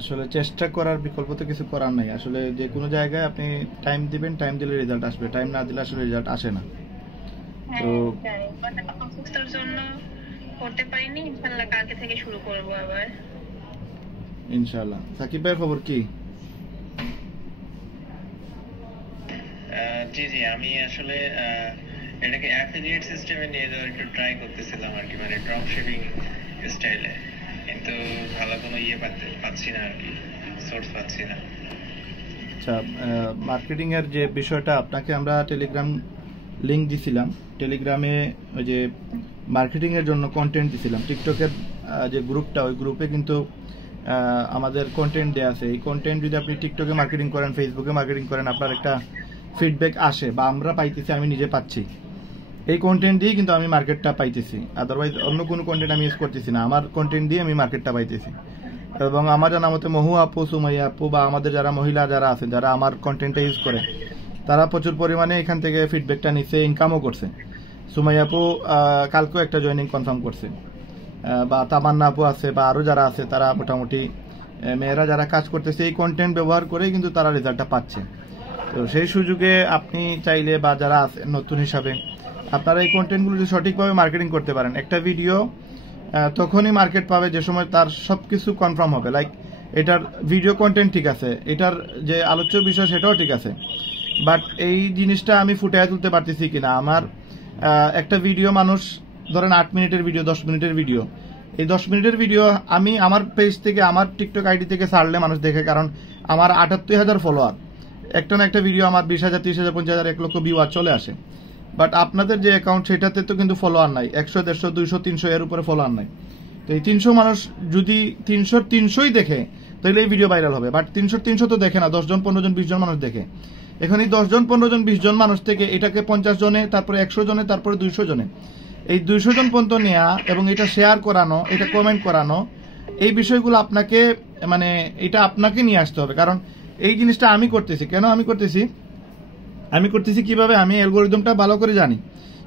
আসলে চেষ্টা করার বিকল্প তো কিছু করার নাই। আসলে যে কোনো জায়গায় আপনি টাইম দিবেন, টাইম দিলে রেজাল্ট আসবে, টাইম না দিলে আসলে রেজাল্ট আসে না। তো অসুস্থতার জন্য করতে পারিনি, ইনশাআল্লাহ কালকে থেকে শুরু করব আবার ইনশাআল্লাহ। সাকিব ভাইয়ের খবর কি? জি জি, আমি আসলে এটাকে অ্যাফিলিয়েট সিস্টেমে নিয়ে যাওয়ার একটু ট্রাই করতেছিলাম আর কি, মানে ড্রপ শিপিং স্টাইলে, কিন্তু ভালো কোনো পাচ্ছি না আর কি, সোর্স পাচ্ছি না। আচ্ছা, মার্কেটিং এর যে বিষয়টা আপনাকে আমরা টেলিগ্রাম লিংক দিছিলাম, টেলিগ্রামে ওই যে মার্কেটিং এর জন্য কন্টেন্ট দিছিলাম, টিকটকের যে গ্রুপটা, ওই গ্রুপে কিন্তু আমাদের কন্টেন্ট দেয়া আছে। এই কন্টেন্ট যদি আপনি টিকটকে মার্কেটিং করেন, ফেসবুকে মার্কেটিং করেন, আপনার একটা ফিডব্যাক আসে বা আমরা পাইতেছি, আমি নিজে পাচ্ছি। এই কন্টেন্ট দিয়ে কিন্তু আমি মার্কেটটা পাইতেছি, আদারওয়াইজ অন্য কোনো কন্টেন্ট আমি ইউজ করতেছি না, আমার কন্টেন্ট দিয়ে আমি মার্কেটটা পাইতেছি। এবং আমার জানা মতে মহু আপু, সুমাইয়া আপু বা আমাদের যারা মহিলা যারা আছেন, যারা আমার কন্টেন্টটা ইউজ করে, তারা প্রচুর পরিমাণে এখান থেকে ফিডব্যাকটা নিচ্ছে, ইনকামও করছে। সুমাইয়া আপু কালকেও একটা জয়েনিং কনফার্ম করছে, বা তামান্না আপু আছে, বা আরও যারা আছে, তারা মোটামুটি মেয়েরা যারা কাজ করতেছে এই কন্টেন্ট ব্যবহার করে কিন্তু তারা রেজাল্টটা পাচ্ছে। তো সেই সুযোগে আপনি চাইলে বা যারা আছে নতুন হিসাবে, আপনারা এই কন্টেন্টগুলো যদি সঠিকভাবে মার্কেটিং করতে পারেন, একটা ভিডিও তখনই মার্কেট পাবে যে সময় তার সবকিছু কনফার্ম হবে। লাইক এটার ভিডিও কন্টেন্ট ঠিক আছে, এটার যে আলোচ্য বিষয় সেটাও ঠিক আছে, বাট এই জিনিসটা আমি ফুটিয়ে তুলতে পারতেছি কিনা। আমার একটা ভিডিও মানুষ ধরেন 8 মিনিটের ভিডিও, 10 মিনিটের ভিডিও, এই 10 মিনিটের ভিডিও আমি আমার পেজ থেকে, আমার টিকটক আইডি থেকে ছাড়লে মানুষ দেখে, কারণ আমার 78,000 ফলোয়ার, একটা না একটা ভিডিও আমার 20,000, 30,000, 50,000, 1 লক্ষ ভিউয়ার চলে আসে। বাট আপনাদের যে অ্যাকাউন্ট সেটাতে তো কিন্তু ফলোয়ার নাই, 100, 150, 200, 300 এর উপরে ফলোয়ার নাই। তো এই 300 মানুষ যদি 300ই দেখে তাহলে এই ভিডিও ভাইরাল হবে, বাট 300 তো দেখে না, 10 জন, 15 জন, 20 জন মানুষ দেখে। এখন এই 10 জন, 15 জন, 20 জন মানুষ থেকে এটাকে 50 জনে, তারপরে 100 জনে, তারপরে 200 জনে, এই 200 জন পর্যন্ত নেওয়া এবং এটা শেয়ার করানো, এটা কমেন্ট করানো, এই বিষয়গুলো আপনাকে, মানে এটা আপনাকে নিয়ে আসতে হবে। কারণ এই জিনিসটা আমি করতেছি, কেন আমি করতেছি কিভাবে, আমি অ্যালগরিদমটা ভালো করে জানি।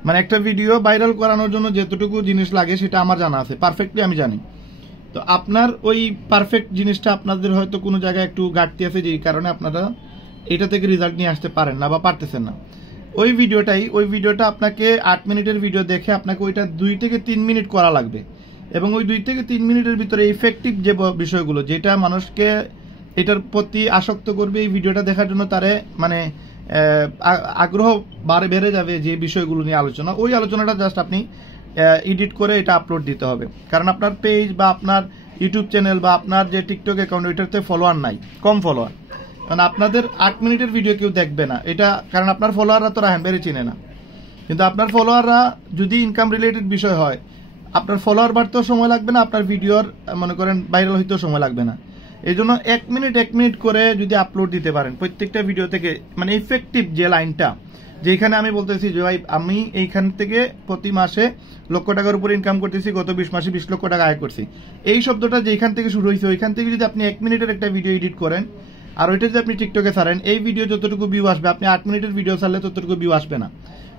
মানে একটা ভিডিও ভাইরাল করানোর জন্য যতটুকু জিনিস লাগে সেটা আমার জানা আছে, পারফেক্টলি আমি জানি। তো আপনার ওই পারফেক্ট জিনিসটা আপনাদের হয়তো কোনো জায়গায় একটু ঘাটতি আছে, যেই কারণে আপনারা এটা থেকে রেজাল্ট নিয়ে আসতে পারেন না বা পারতেছেন না। ওই ভিডিওটা আপনাকে 8 মিনিটের ভিডিও দেখে আপনাকে ওইটা 2 থেকে 3 মিনিট করা লাগবে, এবং ওই 2 থেকে 3 মিনিটের ভিতরে ইফেক্টিভ যে বিষয়গুলো, যেটা মানুষকে এটার প্রতি আসক্ত করবে, এই ভিডিওটা দেখার জন্য তারে মানে আগ্রহ বেড়ে যাবে, যে বিষয়গুলো নিয়ে আলোচনা, ওই আলোচনাটা জাস্ট আপনি এডিট করে এটা আপলোড দিতে হবে। কারণ আপনার পেজ বা আপনার ইউটিউব চ্যানেল বা আপনার যে টিকটক অ্যাকাউন্ট, ওইটাতে ফলোয়ার নাই, কম ফলোয়ার, কারণ আপনাদের 8 মিনিটের ভিডিও কেউ দেখবে না এটা, কারণ আপনার ফলোয়াররা তো রাহেন বেড়ে চিনে না। কিন্তু আপনার ফলোয়াররা যদি ইনকাম রিলেটেড বিষয় হয়, আপনার ফলোয়ার বাড়তেও সময় লাগবে না, আপনার ভিডিওর মনে করেন ভাইরাল হইতেও সময় লাগবে না। এই জন্য 1 মিনিট করে যদি আপলোড দিতে পারেন প্রত্যেকটা ভিডিও থেকে, মানে ইফেক্টিভ যে লাইনটা, যেখানে আমি বলতেছি যে ভাই আমি এইখান থেকে প্রতি মাসে লক্ষ টাকার উপর ইনকাম করতেছি, গত 20 মাসে 20 লক্ষ টাকা আয় করছি, এই শব্দটা যেখান থেকে শুরু হয়েছে, ওইখান থেকে যদি আপনি 1 মিনিটের একটা ভিডিও এডিট করেন আর ওইটা যদি আপনি টিকটকে ছাড়েন, এই ভিডিও যতটুকু ভিউ আসবে, আপনি 8 মিনিটের ভিডিও ছাড়লে ততটুকু ভিউ আসবে না।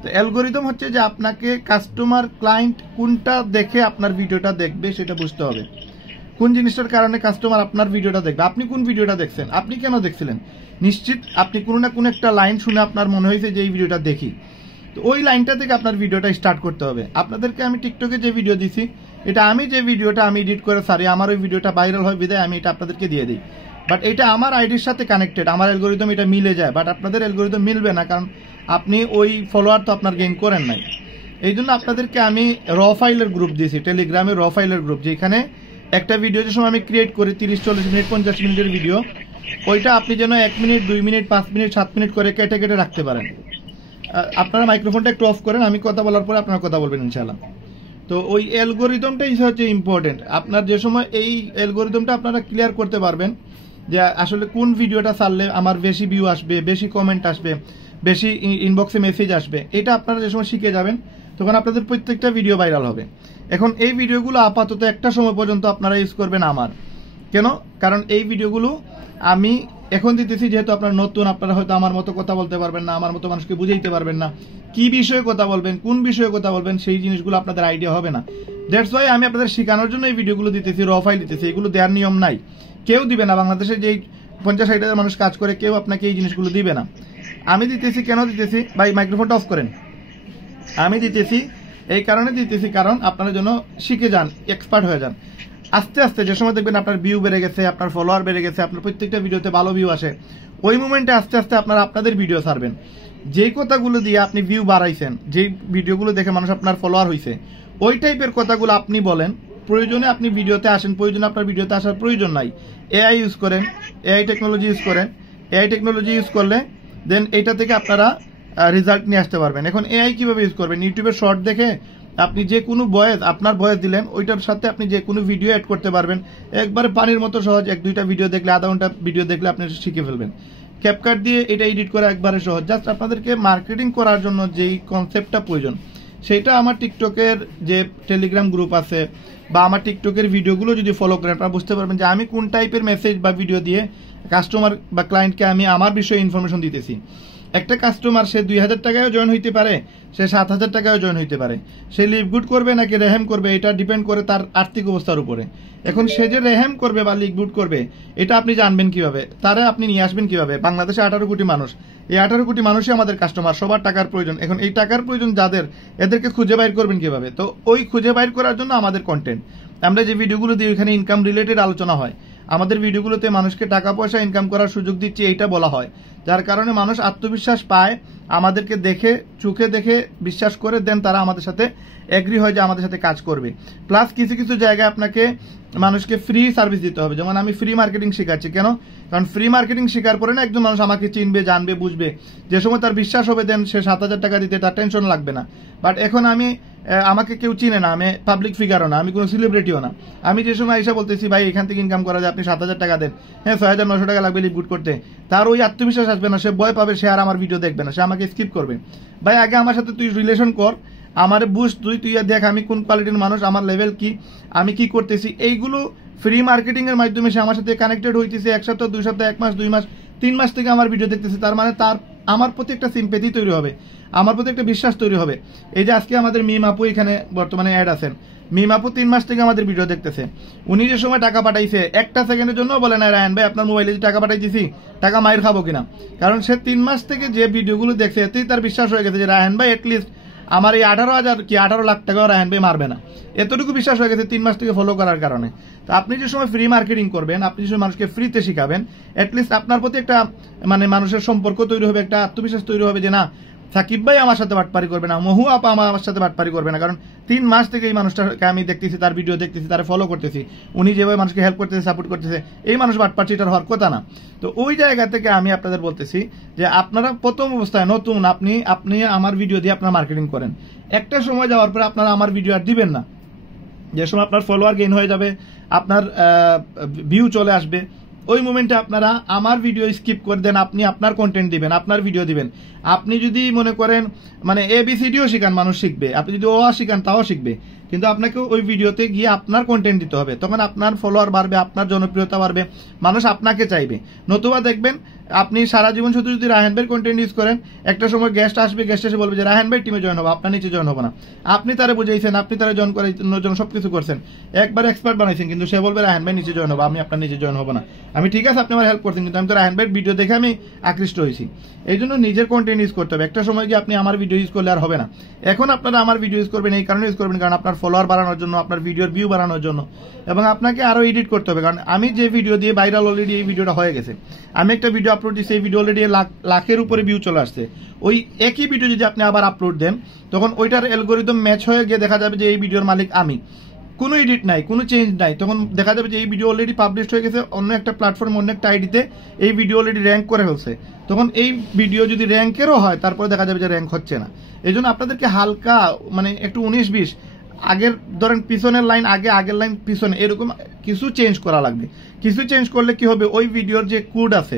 তো অ্যালগরিদম হচ্ছে যে আপনাকে কাস্টমার, ক্লায়েন্ট কোনটা দেখে আপনার ভিডিওটা দেখবে সেটা বুঝতে হবে। কোন জিনিসটার কারণে কাস্টমার আপনার ভিডিওটা দেখবে, আপনি কোন ভিডিওটা দেখছেন, আপনি কেন দেখছিলেন, নিশ্চিত আপনি কোনো না কোনো একটা লাইন শুনে আপনার মনে হয়েছে যে এই ভিডিওটা দেখি, তো ওই লাইনটা থেকে আপনার ভিডিওটা স্টার্ট করতে হবে। আপনাদেরকে আমি টিকটকে যে ভিডিও দিছি, এটা আমি যে ভিডিওটা আমি এডিট করে সারি, আমার ওই ভিডিওটা ভাইরাল হয় বিদায় আমি এটা আপনাদেরকে দিয়ে দিই, বাট এটা আমার আইডির সাথে কানেক্টেড, আমার অ্যালগরিদম এটা মিলে যায়, বাট আপনাদের অ্যালগরিদম মিলবে না, কারণ আপনি ওই ফলোয়ার তো আপনার গেইন করেন নাই। এই জন্য আপনাদেরকে আমি র ফাইলের গ্রুপ দিয়েছি, টেলিগ্রামে র ফাইলের গ্রুপ, যেখানে একটা ভিডিও যে সময় আমি ক্রিয়েট করি 30, 40 মিনিট, 50 মিনিটের ভিডিও, ওইটা আপনি যেন 1 মিনিট, 2 মিনিট, 5 মিনিট, 7 মিনিট করে কেটে কেটে রাখতে পারেন। আপনারা মাইক্রোফোনটা একটু অফ করেন, আমি কথা বলার পরে আপনারা কথা বলবেন ইনশাআল্লাহ। তো ওই অ্যালগরিদমটাই হচ্ছে ইম্পর্টেন্ট। আপনার যে সময় এই অ্যালগরিদমটা আপনারা ক্লিয়ার করতে পারবেন যে আসলে কোন ভিডিওটা ছাড়লে আমার বেশি ভিউ আসবে, বেশি কমেন্ট আসবে, বেশি ইনবক্সে মেসেজ আসবে, এটা আপনারা যে সময় শিখে যাবেন তখন আপনাদের প্রত্যেকটা ভিডিও ভাইরাল হবে। এখন এই ভিডিওগুলো আপাতত একটা সময় পর্যন্ত আপনারা ইউজ করবেন আমার, কেন, কারণ এই ভিডিওগুলো আমি এখন দিতেছি যেহেতু আপনারা নতুন, আপনারা হয়তো আমার মতো কথা বলতে পারবেন না, আমার মতো মানুষকে বুঝাইতে পারবেন না, কি বিষয়ে কথা বলবেন, কোন বিষয়ে কথা বলবেন, সেই জিনিসগুলো আপনাদের আইডিয়া হবে না। দ্যাটস ওয়াই আমি আপনাদের শেখানোর জন্য এই ভিডিওগুলো দিতেছি, র ফাইল দিতেছি, এগুলো দেওয়ার নিয়ম নাই। কেউ দিবে না। বাংলাদেশে যেই 50-60 মানুষ কাজ করে কেউ আপনাকে এই জিনিসগুলো দিবে না। আমি দিতেছি, কেন দিতেছি ভাই? মাইক্রোফোনটা অফ করেন। আমি দিতেছি এই কারণে দিতেছি, কারণ আপনারা জন্য শিখে যান, এক্সপার্ট হয়ে যান। আস্তে আস্তে যে সময় দেখবেন আপনার ভিউ বেড়ে গেছে, আপনার ফলোয়ার বেড়ে গেছে, আপনার প্রত্যেকটা ভিডিওতে ভালো ভিউ আসে, ওই মুমেন্টে আস্তে আস্তে আপনারা আপনাদের ভিডিও ছাড়বেন। যেই কথাগুলো দিয়ে আপনি ভিউ বাড়াইছেন, যেই ভিডিওগুলো দেখে মানুষ আপনার ফলোয়ার হয়েছে, ওই টাইপের কথাগুলো আপনি বলেন। প্রয়োজনে আপনি ভিডিওতে আসেন, প্রয়োজনে আপনার ভিডিওতে আসার প্রয়োজন নাই। এআই ইউজ করেন, এআই টেকনোলজি ইউজ করেন। এআই টেকনোলজি ইউজ করলে দেন এইটা থেকে আপনারা রেজাল্ট নিয়ে আসতে পারবেন। এখন এআই কিভাবে ইউজ করবেন? ইউটিউবের শর্ট দেখে আপনি যে কোনো ভয়েস, আপনার ভয়েস দিলেন, ওইটার সাথে আপনি যে কোনো ভিডিও অ্যাড করতে পারবেন। একবারে পানির মতো সহজ। 1-2টা ভিডিও দেখলে, আধা ঘন্টা ভিডিও দেখলে আপনি শিখে ফেলবেন। ক্যাপকাট দিয়ে এটা এডিট করা একবারে সহজ। জাস্ট আপনাদেরকে মার্কেটিং করার জন্য যেই কনসেপ্টটা প্রয়োজন, সেটা আমার টিকটকের যে টেলিগ্রাম গ্রুপ আছে বা আমার টিকটকের ভিডিওগুলো যদি ফলো করেন, আপনারা বুঝতে পারবেন যে আমি কোন টাইপের মেসেজ বা ভিডিও দিয়ে কাস্টমার বা ক্লায়েন্টকে আমি আমার বিষয়ে ইনফরমেশন দিতেছি। একটা কাস্টমার সে 2000 টাকায়ও জয়েন হইতে পারে, সে 7000 টাকায়ও জয়েন হইতে পারে। সে লিভ গুড করবে নাকি রেহেম করবে, এটা ডিপেন্ড করে তার আর্থিক অবস্থার উপরে। এখন সে যে রেহেম করবে বা লিভ গুড করবে, এটা আপনি জানবেন কিভাবে? তারা আপনি নিয়ে আসবেন কিভাবে? বাংলাদেশে 18 কোটি মানুষ, এই 18 কোটি মানুষই আমাদের কাস্টমার, সবার টাকার প্রয়োজন। এখন এই টাকার প্রয়োজন যাদের, এদেরকে খুঁজে বাইর করবেন কিভাবে? তো ওই খুঁজে বাইর করার জন্য আমাদের কন্টেন্ট, আমরা যে ভিডিওগুলো দিই ওইখানে ইনকাম রিলেটেড আলোচনা হয়। আমাদের ভিডিওগুলোতে মানুষকে টাকা পয়সা ইনকাম করার সুযোগ দিচ্ছি, এইটা বলা হয়, যার কারণে মানুষ আত্মবিশ্বাস পায়, আমাদেরকে দেখে, চোখে দেখে বিশ্বাস করে, দেন তারা আমাদের সাথে এগ্রি হয় যে আমাদের সাথে কাজ করবে। প্লাস কিছু কিছু জায়গায় আপনাকে মানুষকে ফ্রি সার্ভিস দিতে হবে। যেমন আমি ফ্রি মার্কেটিং শেখাচ্ছি, কেন? কারণ ফ্রি মার্কেটিং শেখার পরে না একজন মানুষ আমাকে চিনবে, জানবে, বুঝবে। যে সময় তার বিশ্বাস হবে, দেন সে 7000 টাকা দিতে তার টেনশন লাগবে না। বাট এখন আমাকে কেউ চিনে না, আমি পাবলিক ফিগারও না, আমি কোনো সেলিব্রিটিও না। আমি যে সময় এসে বলতেছি ভাই এখান থেকে ইনকাম করা যায়, আপনি 7000 টাকা দেন, হ্যাঁ 6900 টাকা লাগবে লিভ গুড করতে, তার ওই আত্মবিশ্বাস আসবে না, সে ভয় পাবে, সে আর আমার ভিডিও দেখবে না, সে আমাকে স্কিপ করবে। ভাই আগে আমার সাথে তুই রিলেশন কর, আমার বুঝ, তুই দেখ আমি কোন কোয়ালিটির মানুষ, আমার লেভেল কি, আমি কি করতেছি। এইগুলো ফ্রি মার্কেটিং এর মাধ্যমে সে আমার সাথে কানেক্টেড হইতেছে। 1 সপ্তাহ, 2 সপ্তাহ, 1 মাস, 2 মাস, 3 মাস থেকে আমার ভিডিও দেখতেছে। তার মানে তার আমার প্রতি একটা সিম্পেথি তৈরি হবে, আমার প্রতি একটা বিশ্বাস তৈরি হবে। এই যে আজকে আমাদের মিম আপু এখানে বর্তমানে অ্যাড আছেন, মিম আপু 3 মাস থেকে আমাদের ভিডিও দেখতেছে। উনি যে সময় টাকা পাঠাইছে, একটা সেকেন্ডের জন্য বলে না রায়হান ভাই আপনার মোবাইলে যে টাকা পাঠাইতেছি, টাকা মায়ের খাবো কিনা। কারণ সে 3 মাস থেকে যে ভিডিওগুলো দেখছে, এতেই তার বিশ্বাস হয়ে গেছে যে রায়হান ভাই এটলিস্ট আমার এই 18,000 কি 18 লাখ টাকাও রায়হান ভাই মারবে না। এতটুকু বিশ্বাস হয়ে গেছে 3 মাস থেকে ফলো করার কারণে। তো আপনি যে সময় ফ্রি মার্কেটিং করবেন, আপনি যে সময় মানুষকে ফ্রিতে শিখাবেন, এটলিস্ট আপনার প্রতি একটা মানে মানুষের সম্পর্ক তৈরি হবে, একটা আত্মবিশ্বাস তৈরি হবে যে না সাকিব ভাই আমার সাথে বাটপারি করবে না, মহু আপা আমার সাথে বাটপারি করবে না। কারণ 3 মাস থেকে এই মানুষটাকে আমি দেখতেছি, তার ভিডিও দেখতেছি, তারা ফলো করতেছি, উনি যেভাবে মানুষকে হেল্প করতেছে, সাপোর্ট করতেছে, এই মানুষ বাটপার চিটার হওয়ার কথা না। তো ওই জায়গা থেকে আমি আপনাদের বলতেছি যে আপনারা প্রথম অবস্থায় নতুন, আপনি আমার ভিডিও দিয়ে আপনার মার্কেটিং করেন। একটা সময় যাওয়ার পরে আপনারা আমার ভিডিও আর দিবেন না। যে সময় আপনার ফলোয়ার গেইন হয়ে যাবে, আপনার ভিউ চলে আসবে, ওই মোমেন্টে আপনারা আমার ভিডিও স্কিপ করে দেন, আপনি আপনার কন্টেন্ট দিবেন, আপনার ভিডিও দিবেন। আপনি যদি মনে করেন মানে ABCDও শিখান, মানুষ শিখবে। আপনি যদি ও শিখান, তাও শিখবে। কিন্তু আপনাকে ওই ভিডিওতে গিয়ে আপনার কন্টেন্ট দিতে হবে, তখন আপনার ফলোয়ার বাড়বে, আপনার জনপ্রিয়তা বাড়বে, মানুষ আপনাকে চাইবে। নতুবা দেখবেন আপনি সারা জীবন শুধু যদি রায়হান ভাইয়ের কন্টেন্ট ইউজ করেন, একটা সময় গেস্ট আসবে, গেস্ট এসে বলবে যে রায়হান ভাই টিমে জয়েন হবো, আপনার নিচে জয়েন হবো না। আপনি তারা বুঝাইছেন, আপনি তারা জয়েন করার জন্য সবকিছু করছেন, একবার এক্সপার্ট বানাইছেন, কিন্তু সে বলবে রায়হান ভাই নিচে জয়েন হবো, আমি আপনার নিচে জয়েন হবো না। আমি ঠিক আছে আপনি আমার হেল্প করছেন, কিন্তু আমি তো রায়হান ভাইয়ের ভিডিও দেখে আমি আকৃষ্ট হয়েছি। এই জন্য নিজের কন্টেন্ট ইউজ করতে হবে। একটা সময় গিয়ে আপনি আমার ভিডিও ইউজ করলে আর হবে না। এখন আপনারা আমার ভিডিও ইউজ করবেন, এই কারণে ইউজ করবেন কারণ আপনার ফলোয়ার বাড়ানোর জন্য, আপনার ভিডিওর ভিউ বাড়ানোর জন্য, এবং আপনাকে আরো এডিট করতে হবে। কারণ আমি যে ভিডিও দিয়ে ভাইরাল অলরেডি এই ভিডিওটা হয়ে গেছে, আমি একটা ভিডিও আপলোড দিচ্ছি, এই ভিডিও অলরেডি লাখের উপরে ভিউ চলে আসছে। ওই একই ভিডিও যদি আপনি আবার আপলোড দেন, তখন ওইটার অ্যালগরিদম ম্যাচ হয়ে গিয়ে দেখা যাবে যে এই ভিডিওর মালিক আমি, কোনো এডিট নাই, কোনো চেঞ্জ নাই। তখন দেখা যাবে যে এই ভিডিও অলরেডি পাবলিশ হয়ে গেছে অন্য একটা প্ল্যাটফর্ম, অন্য একটা আইডিতে এই ভিডিও অলরেডি র্যাঙ্ক করে ফেলছে। তখন এই ভিডিও যদি র্যাঙ্কেরও হয়, তারপরে দেখা যাবে যে র্যাঙ্ক হচ্ছে না। এই জন্য আপনাদেরকে হালকা মানে একটু 19-20 আগের ধরেন পিছনের লাইন আগে, আগের লাইন পিছনে, এরকম কিছু চেঞ্জ করা লাগবে। কিছু চেঞ্জ করলে কি হবে, ওই ভিডিওর যে কোড আছে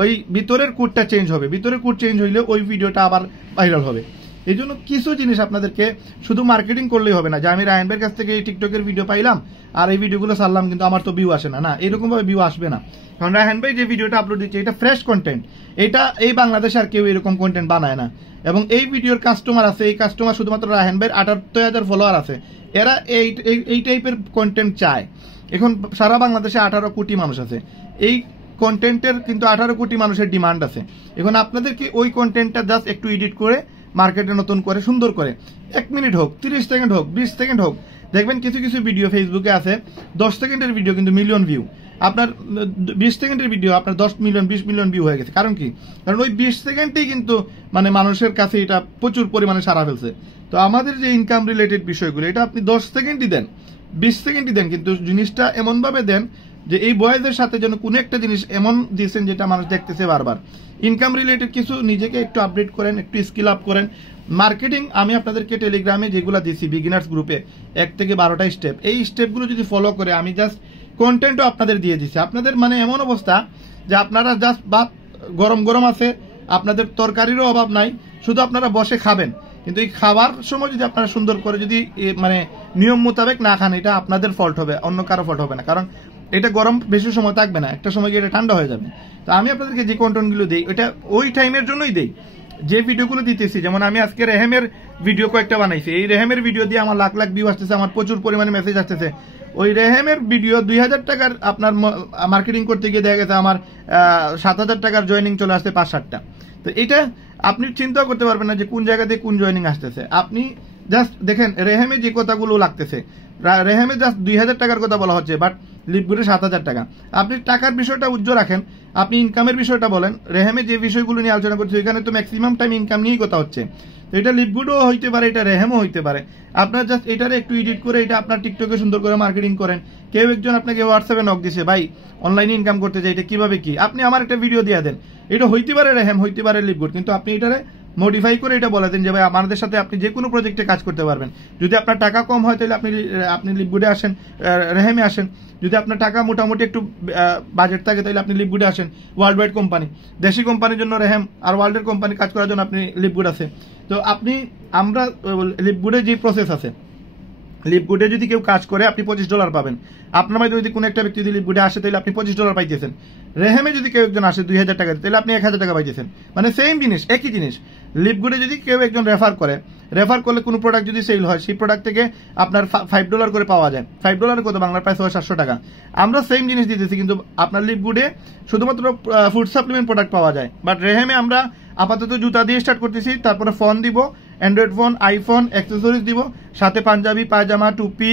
ওই ভিতরের কোডটা চেঞ্জ হবে, ভিতরের কোড চেঞ্জ হইলে ওই ভিডিওটা আবার ভাইরাল হবে। এই জন্য কিছু জিনিস আপনাদেরকে শুধু মার্কেটিং করলেই হবে না, যে আমি রায়হান ভাইয়ের কাছ থেকে এই টিকটকের ভিডিও পাইলাম আর এই ভিডিওগুলো ছাড়লাম কিন্তু আমার তো ভিউ আসে না, না এরকম ভাবে ভিউ আসবে না। কারণ রায়হান ভাই যে ভিডিওটা আপলোড দিচ্ছে এটা ফ্রেশ কন্টেন্ট, এটা এই বাংলাদেশে আর কেউ এরকম কন্টেন্ট বানায় না। এবং এই ভিডিওর কাস্টমার আছে, এই কাস্টমার শুধুমাত্র রায়হান ভাইয়ের 78,000 ফলোয়ার আছে, এরা এই টাইপের কন্টেন্ট চায়। এখন সারা বাংলাদেশে 18 কোটি মানুষ আছে, এই কন্টেন্টের কিন্তু 18 কোটি মানুষের ডিমান্ড আছে। এখন আপনাদেরকে ওই কন্টেন্টটা জাস্ট একটু এডিট করে মার্কেটে নতুন করে সুন্দর করে 1 মিনিট হোক, 30 সেকেন্ড হোক, 20 সেকেন্ড হোক, দেখবেন কিছু কিছু ভিডিও ফেসবুকে আছে 10 সেকেন্ডের ভিডিও কিন্তু মিলিয়ন ভিউ, আপনার 20 সেকেন্ডের ভিডিও আপনার 10 মিলিয়ন 20 মিলিয়ন ভিউ হয়ে গেছে। কারণ কি? কারণ ওই 20 সেকেন্ডেই কিন্তু মানে মানুষের কাছে এটা প্রচুর পরিমাণে সাড়া ফেলছে। তো আমাদের যে ইনকাম রিলেটেড বিষয়গুলো এটা আপনি 10 সেকেন্ডই দেন, 20 সেকেন্ডই দেন, কিন্তু জিনিসটা এমনভাবে দেন যে এই বয়েজের সাথে যেন কোনো একটা জিনিস এমন দিয়েছেন যেটা মানুষ দেখতেছে বারবার। ইনকাম রিলেটেড কিছু নিজেকে একটু আপডেট করেন, একটু স্কিল আপ করেন। মার্কেটিং আমি আপনাদেরকে টেলিগ্রামে যেগুলো দিয়েছি বিগিনার্স গ্রুপে 1 থেকে 12টা স্টেপ, এই স্টেপগুলো যদি ফলো করে আমি জাস্ট কন্টেন্টও আপনাদের দিয়ে দিচ্ছি, আপনাদের মানে এমন অবস্থা যে আপনারা জাস্ট ভাত গরম গরম আছে, আপনাদের তরকারিরও অভাব নাই, শুধু আপনারা বসে খাবেন। কিন্তু এই খাবার সময় যদি আপনারা সুন্দর করে যদি মানে নিয়ম মোতাবেক না খান, এটা আপনাদের ফল্ট হবে, অন্য কারো ফল্ট হবে না। কারণ এটা গরম বেশি সময় থাকবে না, একটা সময় গিয়ে এটা ঠান্ডা হয়ে যাবে। তো আমি আপনাদেরকে যে কন্টেন্টগুলো দিই ওইটা ওই টাইমের জন্যই দিই, যে ভিডিওগুলো দিতেছি। যেমন আমি আজকে রেহেমের ভিডিও কয়েকটা বানাইছি, এই রেহেমের ভিডিও দিয়ে আমার লাখ লাখ ভিউ আসতেছে, আমার প্রচুর পরিমাণে মেসেজ আসতেছে। ওই রেহেমের ভিডিও 2000 টাকার আপনার মার্কেটিং করতে গিয়ে দেখা গেছে আমার 7000 টাকার জয়েনিং চলে আসছে 5-7টা। তো এটা আপনি চিন্তা করতে পারবেন না যে কোন জায়গা দিয়ে কোন জয়েনিং আসতেছে। আপনি জাস্ট দেখেন রেহেমে যে কথাগুলো লাগতেছে, রেহেমে জাস্ট 2000 টাকার কথা বলা হচ্ছে, বাট লিপগুডে 7000 টাকা। আপনি টাকার বিষয়টা উজ্জ্বল রাখেন, আপনি ইনকামের বিষয়টা বলেন। রেহেমে যে বিষয়গুলো নিয়ে আলোচনা করছি এখানে তো ম্যাক্সিমাম টাইম ইনকাম নিয়েই কথা হচ্ছে। তো এটা লিপগুডও হইতে পারে, এটা রেহেমও হইতে পারে। আপনার জাস্ট এটারে একটু এডিট করে এটা আপনার টিকটকে সুন্দর করে মার্কেটিং করেন। কেউ একজন আপনাকে হোয়াটসঅ্যাপে নক দিছে, ভাই অনলাইনে ইনকাম করতে চাই, এটা কিভাবে কি, আপনি আমার একটা ভিডিও দিয়ে দেন। এটা হইতে পারে রেহেম, হইতে পারে লিপগুড, কিন্তু আপনি এটারে মডিফাই করে এটা বলে দেন যে ভাই আমাদের সাথে আপনি যে কোনো প্রজেক্টে কাজ করতে পারবেন। যদি আপনার টাকা কম হয় তাহলে আপনি লিপগুডে আসেন, রেহেমে আসেন। যদি আপনার টাকা মোটামুটি একটু বাজেট থাকে তাহলে আপনি লিপগুডে আসেন। ওয়ার্ল্ড ওয়াইড কোম্পানি, দেশি কোম্পানির জন্য রেহেম, আর ওয়ার্ল্ডের কোম্পানি কাজ করার জন্য আপনি লিপগুড আছে। তো আমরা লিপগুডে যে প্রসেস আছে, লিপগুডে যদি কেউ কাজ করে আপনি $25 পাবেন। আপনার মাধ্যমে যদি কোনো একটা ব্যক্তি যদি লিপগুডে আসে তাহলে আপনি $25 পাইতেছেন। রেহেমে যদি কেউ একজন আসে 2000 টাকা তাহলে আপনি 1000 টাকা পাইতেছেন। মানে সেম জিনিস, একই জিনিস। লিপগুডে যদি কেউ একজন রেফার করলে কোনো প্রোডাক্ট যদি সেল হয়, সেই প্রোডাক্ট থেকে আপনার $5 করে পাওয়া যায়। $5 কত বাংলার প্রাইস হয় 700 টাকা। আমরা সেম জিনিস দিতেছি, কিন্তু আপনার লিপগুডে শুধুমাত্র ফুড সাপ্লিমেন্ট প্রোডাক্ট পাওয়া যায়। বাট রেহেমে আমরা আপাতত জুতা দিয়ে স্টার্ট করতেছি, তারপরে ফোন দিব, অ্যান্ড্রয়েড ফোন, আইফোন, অ্যাক্সেসরিজ দিব, সাথে পাঞ্জাবি, পায়জামা, টুপি,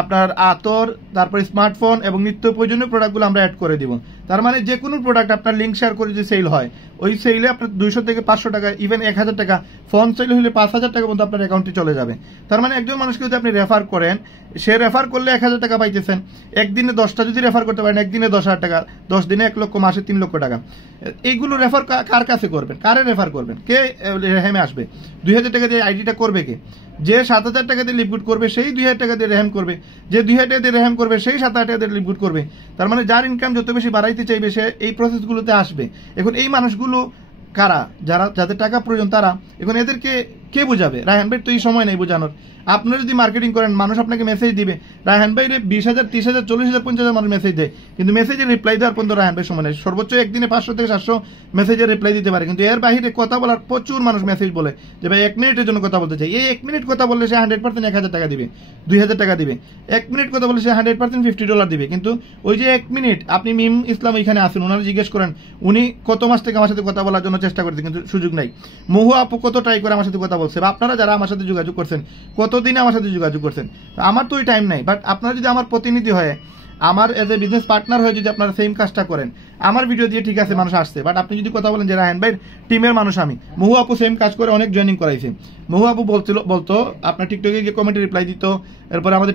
আপনার আতর, তারপর স্মার্টফোন এবং নিত্য প্রয়োজনীয় প্রোডাক্টগুলো আমরা অ্যাড করে দিব। তার মানে যে কোনো প্রোডাক্ট আপনার লিঙ্ক শেয়ার করে যদি সেল হয়, ওই সেলে আপনার 200 থেকে 500 টাকা, ইভেন 1000 টাকা, ফোন সেল হলে 5000 টাকা পর্যন্ত আপনার অ্যাকাউন্টে চলে যাবে। তার মানে একজন মানুষকে যদি আপনি রেফার করেন, সে রেফার করলে 1000 টাকা পাইতেছেন। একদিনে 10টা যদি রেফার করতে পারেন, একদিনে 10,000 টাকা, 10 দিনে 1 লক্ষ, মাসে 3 লক্ষ টাকা। এইগুলো রেফার কার কাছে করবেন, কারে রেফার করবেন, কে রেহেমে আসবে? 2000 টাকা দিয়ে আইডিটা করবে কে? যে 7000 টাকা দিয়ে লিপগুড করবে সেই 2000 টাকা দিয়ে রেহেম করবে, যে 2000 টাকা দিয়ে রেহেম করবে সেই 7000 টাকা দিয়ে লিপগুড করবে। তার মানে যার ইনকাম যত বেশি বাড়াইতে চাইবে সে এই প্রসেসগুলোতে আসবে। এখন এই মানুষগুলো কারা? যাদের টাকা প্রয়োজন তারা। এখন এদেরকে কে বোঝাবে? রায়হান ভাই তো এই সময় নেই বোঝানোর। আপনারা যদি মার্কেটিং করেন, মানুষ আপনাকে মেসেজ দিবে, রায়হান ভাই 20,000, 30,000, 40,000, 50,000 মানুষ মেসেজ দেয়, কিন্তু মেসেজের রিপ্লাই দেওয়ার পর্যন্ত রায়হান ভাই সময় নেই। সর্বোচ্চ একদিনে 500 থেকে 700 মেসেজের রিপ্লাই দিতে পারে, কিন্তু এর বাইরে কথা বলার প্রচুর মানুষ মেসেজ বলে যে ভাই 1 মিনিটের জন্য কথা বলতে চাই। এই 1 মিনিট কথা বললে সে 100% 1000 টাকা দিবে, 2000 টাকা দিবে। 1 মিনিট কথা বললে সে 100% $50 দিবে। কিন্তু ওই যে 1 মিনিট, আপনি মিম ইসলাম ওইখানে আসেন, ওনারা জিজ্ঞেস করেন উনি কত মাস থেকে আমার সাথে কথা বলার জন্য চেষ্টা করছে, কিন্তু সুযোগ নাই। মহু আপু কত ট্রাই করে আমার সাথে কথা বলছে, বা আপনারা যারা আমার সাথে যোগাযোগ করছেন কতদিনে আমার সাথে যোগাযোগ করছেন। আমার তো ওই টাইম নাই, বাট আপনারা যদি আমার প্রতিনিধি হয়ে, আমার এজ এ বিজনেস পার্টনার হয়ে যদি আপনারা সেম কাজটা করেন, আমার ভিডিও দিয়ে ঠিক আছে মানুষ আসছে, বাট আপনি যদি কথা বলেন যে রায়হান ভাই টিমের মানুষ আমি, মহু আপু সেম কাজ করে অনেক জয়েনিং করাইছে। মহু আপু বলতো আপনার টিকটকে গিয়ে কমেন্টে রিপ্লাই দিত, এরপরে আমাদের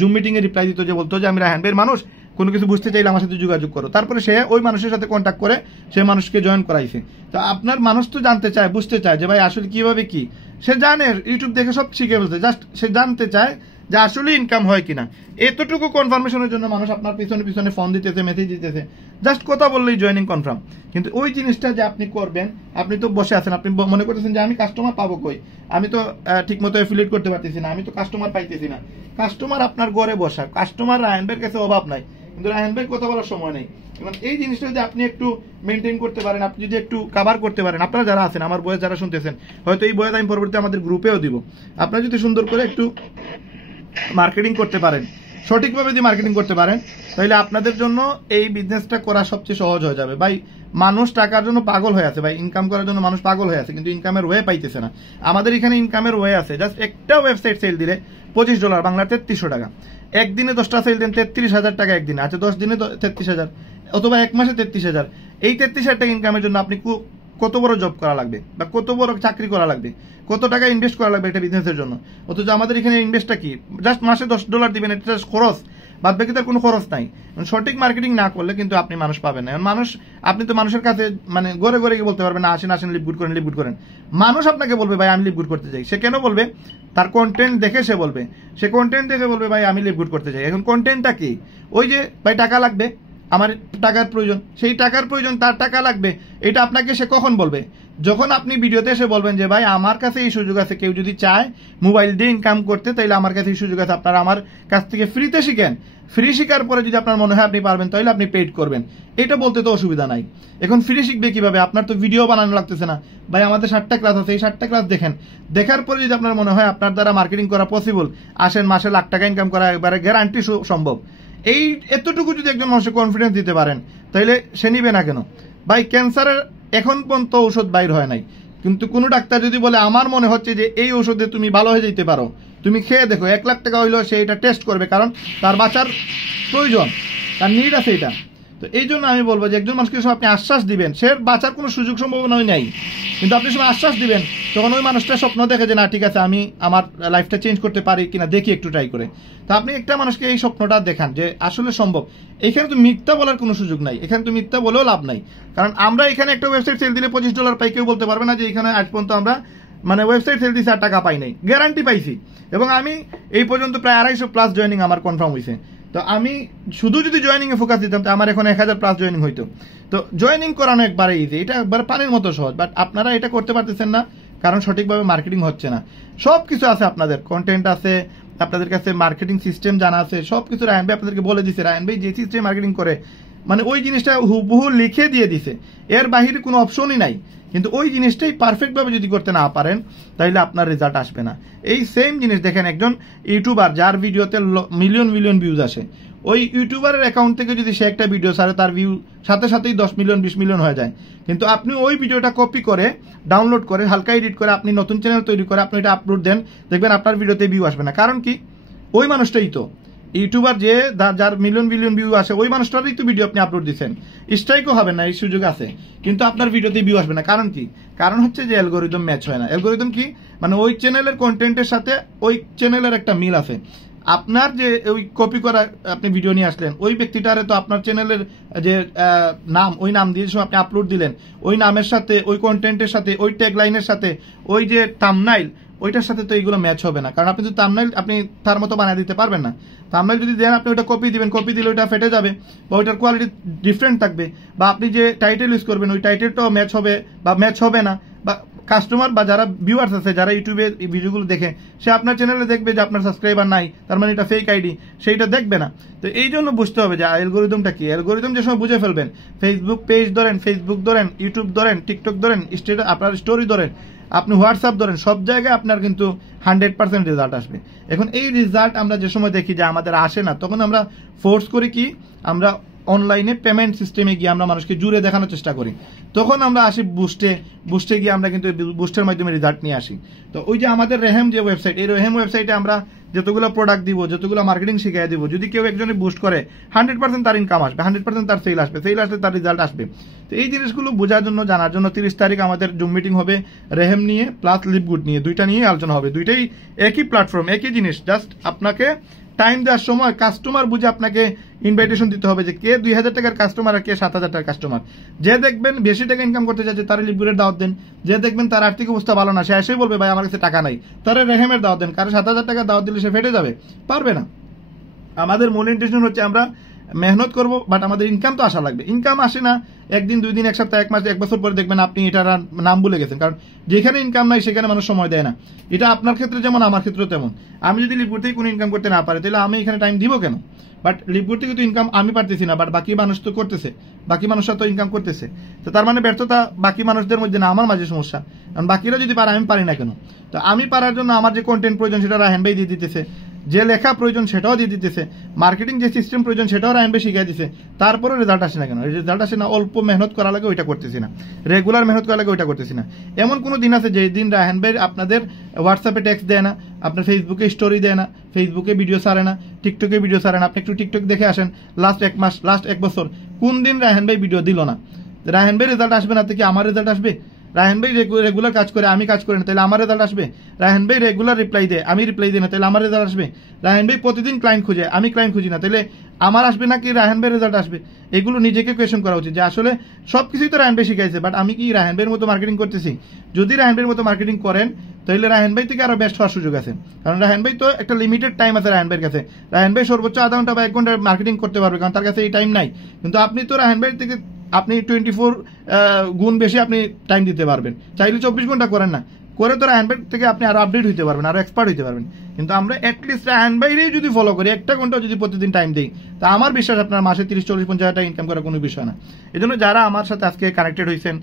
জুম মিটিং এ রিপ্লাই দিত, যে বলতো যে আমি রায়হান ভাইয়ের মানুষ, কোনো কিছু বুঝতে চাইলে আমার সাথে যোগাযোগ করো। তারপরে সে ওই মানুষের সাথে কন্ট্যাক্ট করে সে মানুষকে জয়েন করাইছে। তো আপনার মানুষ তো জানতে চায়, বুঝতে চায় যে ভাই আসলে কিভাবে কি, সে জানে, ইউটিউব দেখে সব শিখে ফেলছে, জাস্ট সে জানতে চায় যে আসলে ইনকাম হয় কিনা। এতটুকু কনফার্মেশনের জন্য মানুষ আপনার পিছনে ফোন দিতেছে, মেসেজ দিতেছে, জাস্ট কথা বললেই জয়েনিং কনফার্ম। কিন্তু ওই জিনিসটা যে আপনি করবেন, আপনি তো বসে আছেন, আপনি মনে করতেছেন যে আমি কাস্টমার পাবো কই, আমি তো ঠিক মতো অ্যাফিলিয়েট করতে পারতেছি না, আমি তো কাস্টমার পাইতেছি না। কাস্টমার আপনার ঘরে বসা, কাস্টমার রায়হান ভাইয়ের কাছে অভাব নাই, কিন্তু রায়হান ভাই কথা বলার সময় নেই। এবং এই জিনিসটা যদি আপনি একটু মেনটেন করতে পারেন, আপনি যদি একটু কভার করতে পারেন, আপনারা যারা আছেন, আমার বয়স যারা শুনতেছেন, হয়তো এই বয়স আমি পরবর্তীতে আমাদের গ্রুপেও দিব, আপনারা যদি সুন্দর করে একটু মার্কেটিং করতে পারেন, সঠিকভাবে যদি মার্কেটিং করতে পারেন তাহলে আপনাদের জন্য এই বিজনেসটা করা সবচেয়ে সহজ হয়ে যাবে। ভাই মানুষ টাকার জন্য পাগল হয়ে আছে, ভাই ইনকাম করার জন্য মানুষ পাগল হয়ে আছে, কিন্তু ইনকামের ওয়ে পাইতেছে না। আমাদের এখানে ইনকামের ওয়ে আছে, জাস্ট একটা ওয়েবসাইট সেল দিলে $25 বাংলা 3300 টাকা, একদিনে 10টা সেল দেন 33,000 টাকা একদিনে, আচ্ছা 10 দিনে 33,000 অথবা এক মাসে 33,000। এই 33,000 টাকা ইনকামের জন্য আপনি কত বড় জব করা লাগবে বা কত বড় চাকরি করা লাগবে, কত টাকা ইনভেস্ট করা লাগবে একটা বিজনেসের জন্য। অথচ আমাদের এখানে ইনভেস্টটা কি, জাস্ট মাসে $10 দিবেন, এটা খরচ, বাদ বাকি তার কোনো খরচ নাই। সঠিক মার্কেটিং না করলে কিন্তু আপনি মানুষ পাবেন না। মানুষ, আপনি তো মানুষের কাছে মানে ঘরে ঘরে গিয়ে বলতে পারবেন না আসেন আসেন লিভ গুড করেন লিভ গুড করেন। মানুষ আপনাকে বলবে ভাই আমি লিভ গুড করতে চাই। সে কেন বলবে? তার কন্টেন্ট দেখে সে বলবে, সে কন্টেন্ট দেখে বলবে ভাই আমি লিভ গুড করতে চাই। এখন কন্টেন্টটা কি? ওই যে ভাই টাকা লাগবে, আমার টাকার প্রয়োজন, সেই টাকার প্রয়োজন, তার টাকা লাগবে, এটা আপনাকে সে কখন বলবে? যখন আপনি ভিডিওতে এসে বলবেন যে ভাই আমার কাছে এই সুযোগ আছে, কেউ যদি চায় মোবাইল দিয়ে ইনকাম করতে তাইলে আমার কাছে এই সুযোগ আছে, আপনারা আমার কাছ থেকে ফ্রিতে শিখেন। ফ্রি শিখার পরে যদি আপনার মনে হয় আপনি পারবেন তাহলে আপনি পেইড করবেন, এটা বলতে তো অসুবিধা নাই। এখন ফ্রি শিখবে কিভাবে? আপনার তো ভিডিও বানানো লাগতেছে না ভাই, আমাদের 7টা ক্লাস আছে, এই 7টা ক্লাস দেখেন, দেখার পরে যদি আপনার মনে হয় আপনার দ্বারা মার্কেটিং করা পসিবল, আসেন মাসে লাখ টাকা ইনকাম করা একবারে গ্যারান্টি সম্ভব। এই এতটুকু যদি একজন মানুষের কনফিডেন্স দিতে পারেন তাহলে সে নিবে না কেন? ভাই ক্যান্সারের এখন পর্যন্ত ঔষধ বাইর হয় নাই, কিন্তু কোনো ডাক্তার যদি বলে আমার মনে হচ্ছে যে এই ঔষধে তুমি ভালো হয়ে যেতে পারো, তুমি খেয়ে দেখো, 1 লাখ টাকা হইলেও সে এটা টেস্ট করবে, কারণ তার বাঁচার প্রয়োজন, তার নিড আছে এটা। তো এই জন্য আমি বলবো যে একজন মানুষকে আপনি আশ্বাস দিবেন, সে বাঁচার কোনো সুযোগ সম্ভাবনাই নাই, কিন্তু আপনি সময় আশ্বাস দিবেন, তখন ওই মানুষটা স্বপ্ন দেখে যে না ঠিক আছে আমি আমার লাইফটা চেঞ্জ করতে পারি কিনা দেখি একটু ট্রাই করে। তো আপনি একটা মানুষকে এই স্বপ্নটা দেখান যে আসলে সম্ভব। এখানে তো মিথ্যা বলার কোনো সুযোগ নাই, এখানে তো মিথ্যা বলেও লাভ নাই, কারণ আমরা এখানে একটা ওয়েবসাইট সেল দিলে $25 পাই, কেউ বলতে পারবে না যে এখানে আজ পর্যন্ত আমরা মানে ওয়েবসাইট সেল দিয়েছি আর টাকা পাই নাই, গ্যারান্টি পাইছি। এবং আমি এই পর্যন্ত প্রায় 250+ জয়েনিং আমার কনফার্ম হয়েছে। তো আমি শুধু যদি জয়েনিং এ ফোকাস দিতাম তো আমার এখন 1000+ জয়েনিং হইতো। তো জয়েনিং করানো একবারে ইজি, এটা একবার পানির মতো সহজ, বাট আপনারা এটা করতে পারতেছেন না কারণ সঠিকভাবে মার্কেটিং হচ্ছে না। সব কিছু আছে, আপনাদের কন্টেন্ট আছে, আপনাদের কাছে মার্কেটিং সিস্টেম জানা আছে, সবকিছু রায়হান ভাই আপনাদেরকে বলে দিছে। রায়হান ভাই যে সিস্টেম মার্কেটিং করে মানে ওই জিনিসটা হুবহু লিখে দিয়ে দিছে, এর বাহিরে কোনো অপশনই নাই। কিন্তু ওই জিনিসটাই পারফেক্ট ভাবে যদি করতে না পারেন তাহলে আপনার রেজাল্ট আসবে না। এই সেম জিনিস দেখেন একজন ইউটিউবার যার ভিডিওতে মিলিয়ন মিলিয়ন ভিউজ আসে, ওই ইউটিউবারের অ্যাকাউন্ট থেকে যদি সে একটা ভিডিও ছাড়ে তার ভিউ সাথে সাথেই 10 মিলিয়ন 20 মিলিয়ন হয়ে যায়। কিন্তু আপনি ওই ভিডিওটা কপি করে ডাউনলোড করে হালকা এডিট করে আপনি নতুন চ্যানেল তৈরি করে আপনি এটা আপলোড দেন, দেখবেন আপনার ভিডিওতে ভিউ আসবে না। কারণ কি? ওই মানুষটাই তো ইউটিউবার যে যার মিলিয়ন মিলিয়ন ভিউ আসে, ওই মানুষটারই তো ভিডিও আপনি আপলোড দিচ্ছেন, স্ট্রাইকও হবে না, এই সুযোগ আছে, কিন্তু আপনার ভিডিওতে ভিউ আসবে না। কারণ কি? কারণ হচ্ছে যে অ্যালগোরিদম ম্যাচ হয় না। অ্যালগোরিদম কি? মানে ওই চ্যানেলের কন্টেন্টের সাথে ওই চ্যানেলের একটা মিল আছে। আপনার যে ওই কপি করা আপনি ভিডিও নিয়ে আসলেন, ওই ব্যক্তিটারে তো আপনার চ্যানেলের যে নাম, ওই নাম দিয়ে আপনি আপলোড দিলেন, ওই নামের সাথে ওই কন্টেন্টের সাথে ওই ট্যাগলাইনের সাথে ওই যে থাম্বনেইল, ওইটার সাথে তো এইগুলো ম্যাচ হবে না, কারণ আপনি তো থাম্বনেইল আপনি তার মতো বানিয়ে দিতে পারবেন না। থাম্বনেইল যদি দেন আপনি ওটা কপি দিবেন, কপি দিলে ওইটা ফেটে যাবে বা ওইটার কোয়ালিটি ডিফারেন্ট থাকবে, বা আপনি যে টাইটেল ইউজ করবেন ওই টাইটেলটাও ম্যাচ হবে বা ম্যাচ হবে না, বা কাস্টমার বা যারা ভিউয়ার্স আছে যারা ইউটিউবে এই ভিডিওগুলো দেখে সে আপনার চ্যানেলে দেখবে যে আপনার সাবস্ক্রাইবার নাই, তার মানে এটা ফেক আইডি, সেইটা দেখবে না। তো এই জন্য বুঝতে হবে যে অ্যালগোরিদমটা কি। অ্যালগোরিদম যে সময় বুঝে ফেলবেন, ফেসবুক পেজ ধরেন, ফেসবুক ধরেন, ইউটিউব ধরেন, টিকটক ধরেন, আপনার স্টোরি ধরেন, আপনি হোয়াটসঅ্যাপ ধরেন, সব জায়গায় আপনার কিন্তু 100% রেজাল্ট আসবে। এখন এই রেজাল্ট আমরা যে সময় দেখি যে আমাদের আসে না, তখন আমরা ফোর্স করি কি, আমরা অনলাইনে পেমেন্ট সিস্টেমে গিয়ে আমরা মানুষকে জুড়ে দেখানোর চেষ্টা করি, তখন আমরা আসি বুস্টে গিয়ে আমরা কিন্তু বুস্টের মাধ্যমে রেজাল্ট নিয়ে আসি। তো ওই যে আমাদের রেহেম যে ওয়েবসাইট, এই রেহেম ওয়েবসাইটে আমরা যতগুলো প্রোডাক্ট দিব, যতগুলো মার্কেটিং শিখিয়ে দিব, যদি কেউ একজনে বুস্ট করে 100% তার ইনকাম আসবে, 100% তার সেল আসবে, সেল আসলে তার রেজাল্ট আসবে। তো এই জিনিসগুলো বোঝার জন্য, জানার জন্য 30 তারিখ আমাদের জুম মিটিং হবে রেহেম নিয়ে প্লাস লিভগুড নিয়ে, দুইটা নিয়ে আলোচনা হবে। দুইটাই একই প্ল্যাটফর্ম, একই জিনিস, জাস্ট আপনাকে টাইম দেওয়ার সময় কাস্টমার বুঝে আপনাকে ইনভাইটেশন দিতে হবে যে কে 2000 টাকার কাস্টমার আর কে 7000 টাকার কাস্টমার। যে দেখবেন বেশি টাকা ইনকাম করতে চাচ্ছে তার লিভগুডের দাওয়াত দেন, যে দেখবেন তার আর্থিক অবস্থা ভালো না, সে এসেই বলবে ভাই আমার কাছে টাকা নাই, তার রেহেমের দাওয়াত দেন, কারণ 7000 টাকা দাওয়াত দিলে সে ফেটে যাবে, পারবে না। আমাদের মূল ইন্টেনশন হচ্ছে আমরা মেহনত করবো, বাট আমাদের ইনকাম তো আসা লাগবে। ইনকাম আসে না একদিন, 2 দিন, 1 সপ্তাহ, 1 মাস, 1 বছর পরে দেখবেন আপনি এটার নাম ভুলে গেছেন, কারণ যেখানে ইনকাম নাই সেখানে মানুষ সময় দেয় না। এটা আপনার ক্ষেত্রে যেমন আমার ক্ষেত্রেও তেমন। আমি যদি লিভগুড থেকে কোনো ইনকাম করতে না পারি তাহলে আমি এখানে টাইম দিব কেন? বাট লিভগুড থেকে তো ইনকাম আমি পারতেছি না, বাট বাকি মানুষ তো করতেছে, বাকি মানুষরা তো ইনকাম করতেছে। তো তার মানে ব্যর্থতা বাকি মানুষদের মধ্যে না, আমার মাঝে সমস্যা। কারণ বাকিরা যদি পারে আমি পারি না কেন? তো আমি পারার জন্য আমার যে কন্টেন্ট প্রয়োজন সেটা রায়হান ভাই দিয়ে দিতেছে, যে লেখা প্রয়োজন সেটাও দিয়ে দিতেছে, মার্কেটিং যে সিস্টেম প্রয়োজন সেটাও রায়হান ভাই শিখিয়ে দিচ্ছে, তারপরে রেজাল্ট আসে না কেন? রেজাল্ট আসে না, অল্প মেহনত করা লাগে ওইটা করতেছি না, রেগুলার মেহনত করা লাগে ওইটা করতেছি না। এমন কোনো দিন আছে যে দিন রায়হান ভাই আপনাদের হোয়াটসঅ্যাপে টেক্সট দেয় না, আপনার ফেসবুকে স্টোরি দেয় না, ফেসবুকে ভিডিও ছাড়ে না, টিকটকে ভিডিও ছাড়ে না। আপনি একটু টিকটক দেখে আসেন, লাস্ট 1 মাস, লাস্ট 1 বছর কোন দিন রায়হান ভাই ভিডিও দিল না? রায়হান ভাই রেজাল্ট আসবে না থেকে আমার রেজাল্ট আসবে? রায়হান ভাই রেগুলার কাজ করে, আমি কাজ করি না, তাহলে আমার রেজাল্ট আসবে? রায়হান ভাই রেগুলার রিপ্লাই দেয়, আমি রিপ্লাই দিই না, তাহলে আমার রেজাল্ট আসবে? রায়হান ভাই প্রতিদিন ক্লায়েন্ট খুঁজে, আমি ক্লায়েন্ট খুঁজি না, তাহলে আমার আসবে নাকি রায়হান ভাই রেজাল্ট আসবে? এগুলো নিজেকে কোয়েশ্চন করা উচিত যে আসলে সবকিছুই তো রায়হান ভাই শিখাইছে, বাট আমি কি রায়হান ভাইয়ের মতো মার্কেটিং করতেছি? যদি রায়হান ভাইয়ের মতো মার্কেটিং করেন তাহলে রায়হান ভাই থেকে আরো বেস্ট হওয়ার সুযোগ আছে, কারণ রায়হান ভাই তো একটা লিমিটেড টাইম আছে রায়হান ভাইয়ের কাছে। রায়হান ভাই সর্বোচ্চ আধা ঘন্টা বা 1 ঘন্টা মার্কেটিং করতে পারবে, কারণ তার কাছে এই টাইম নাই। কিন্তু আপনি তো রায়হান ভাই থেকে আপনি 24 গুণ বেশি আপনি টাইম দিতে পারবেন, চাইলে 24 ঘন্টা করেন না, করে তো রায়হান ভাই থেকে আপনি আরো আপডেট হইতে পারবেন, আরো এক্সপার্ট হইতে পারবেন। কিন্তু আমরা অ্যাটলিস্ট রায়হান ভাইরেই যদি ফলো করি, 1 ঘন্টা যদি প্রতিদিন টাইম দিই, তা আমার বিশ্বাস আপনার মাসে 30, 40, 50 হাজার টাকা ইনকাম করার কোনো বিষয় না। এই জন্য যারা আমার সাথে আজকে কানেক্টেড হয়েছেন,